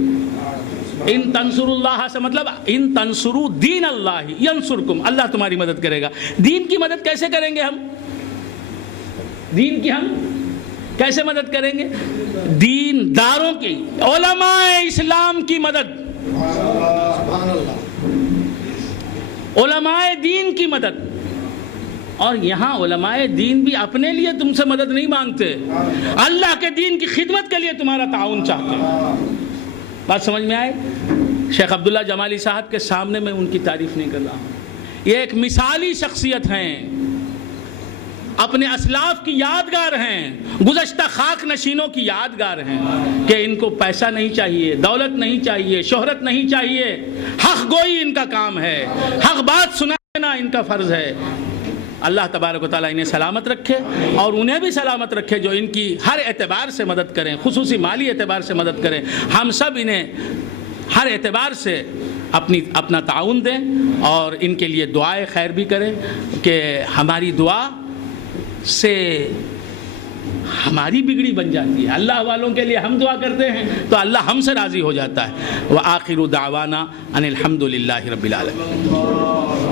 ان تنصر اللہ سے مطلب ان تنصروا دین اللہ ینصرکم، اللہ تمہاری مدد کرے گا۔ دین کی مدد کیسے کریں گے ہم؟ دین کی ہم کیسے مدد کریں گے؟ دین داروں کی، علماء اسلام کی مدد، علماء دین کی مدد۔ اور یہاں علماء دین بھی اپنے لیے تم سے مدد نہیں مانگتے، اللہ کے دین کی خدمت کے لیے تمہارا تعاون چاہتے ہیں۔ بات سمجھ میں آئے؟ شیخ عبداللہ جمالی صاحب کے سامنے میں ان کی تعریف نہیں کر رہا ہوں، یہ ایک مثالی شخصیت ہیں، اپنے اسلاف کی یادگار ہیں، گزشتہ خاک نشینوں کی یادگار ہیں، کہ ان کو پیسہ نہیں چاہیے، دولت نہیں چاہیے، شہرت نہیں چاہیے، حق گوئی ان کا کام ہے، حق بات سنانا ان کا فرض ہے۔ اللہ تبارک و تعالیٰ انہیں سلامت رکھے، اور انہیں بھی سلامت رکھے جو ان کی ہر اعتبار سے مدد کریں، خصوصی مالی اعتبار سے مدد کریں۔ ہم سب انہیں ہر اعتبار سے اپنا تعاون دیں، اور ان کے لیے دعائے خیر بھی کریں، کہ ہماری دعا سے ہماری بگڑی بن جاتی ہے۔ اللہ والوں کے لیے ہم دعا کرتے ہیں تو اللہ ہم سے راضی ہو جاتا ہے۔ وآخر دعوانا ان الحمد للہ رب العالمین۔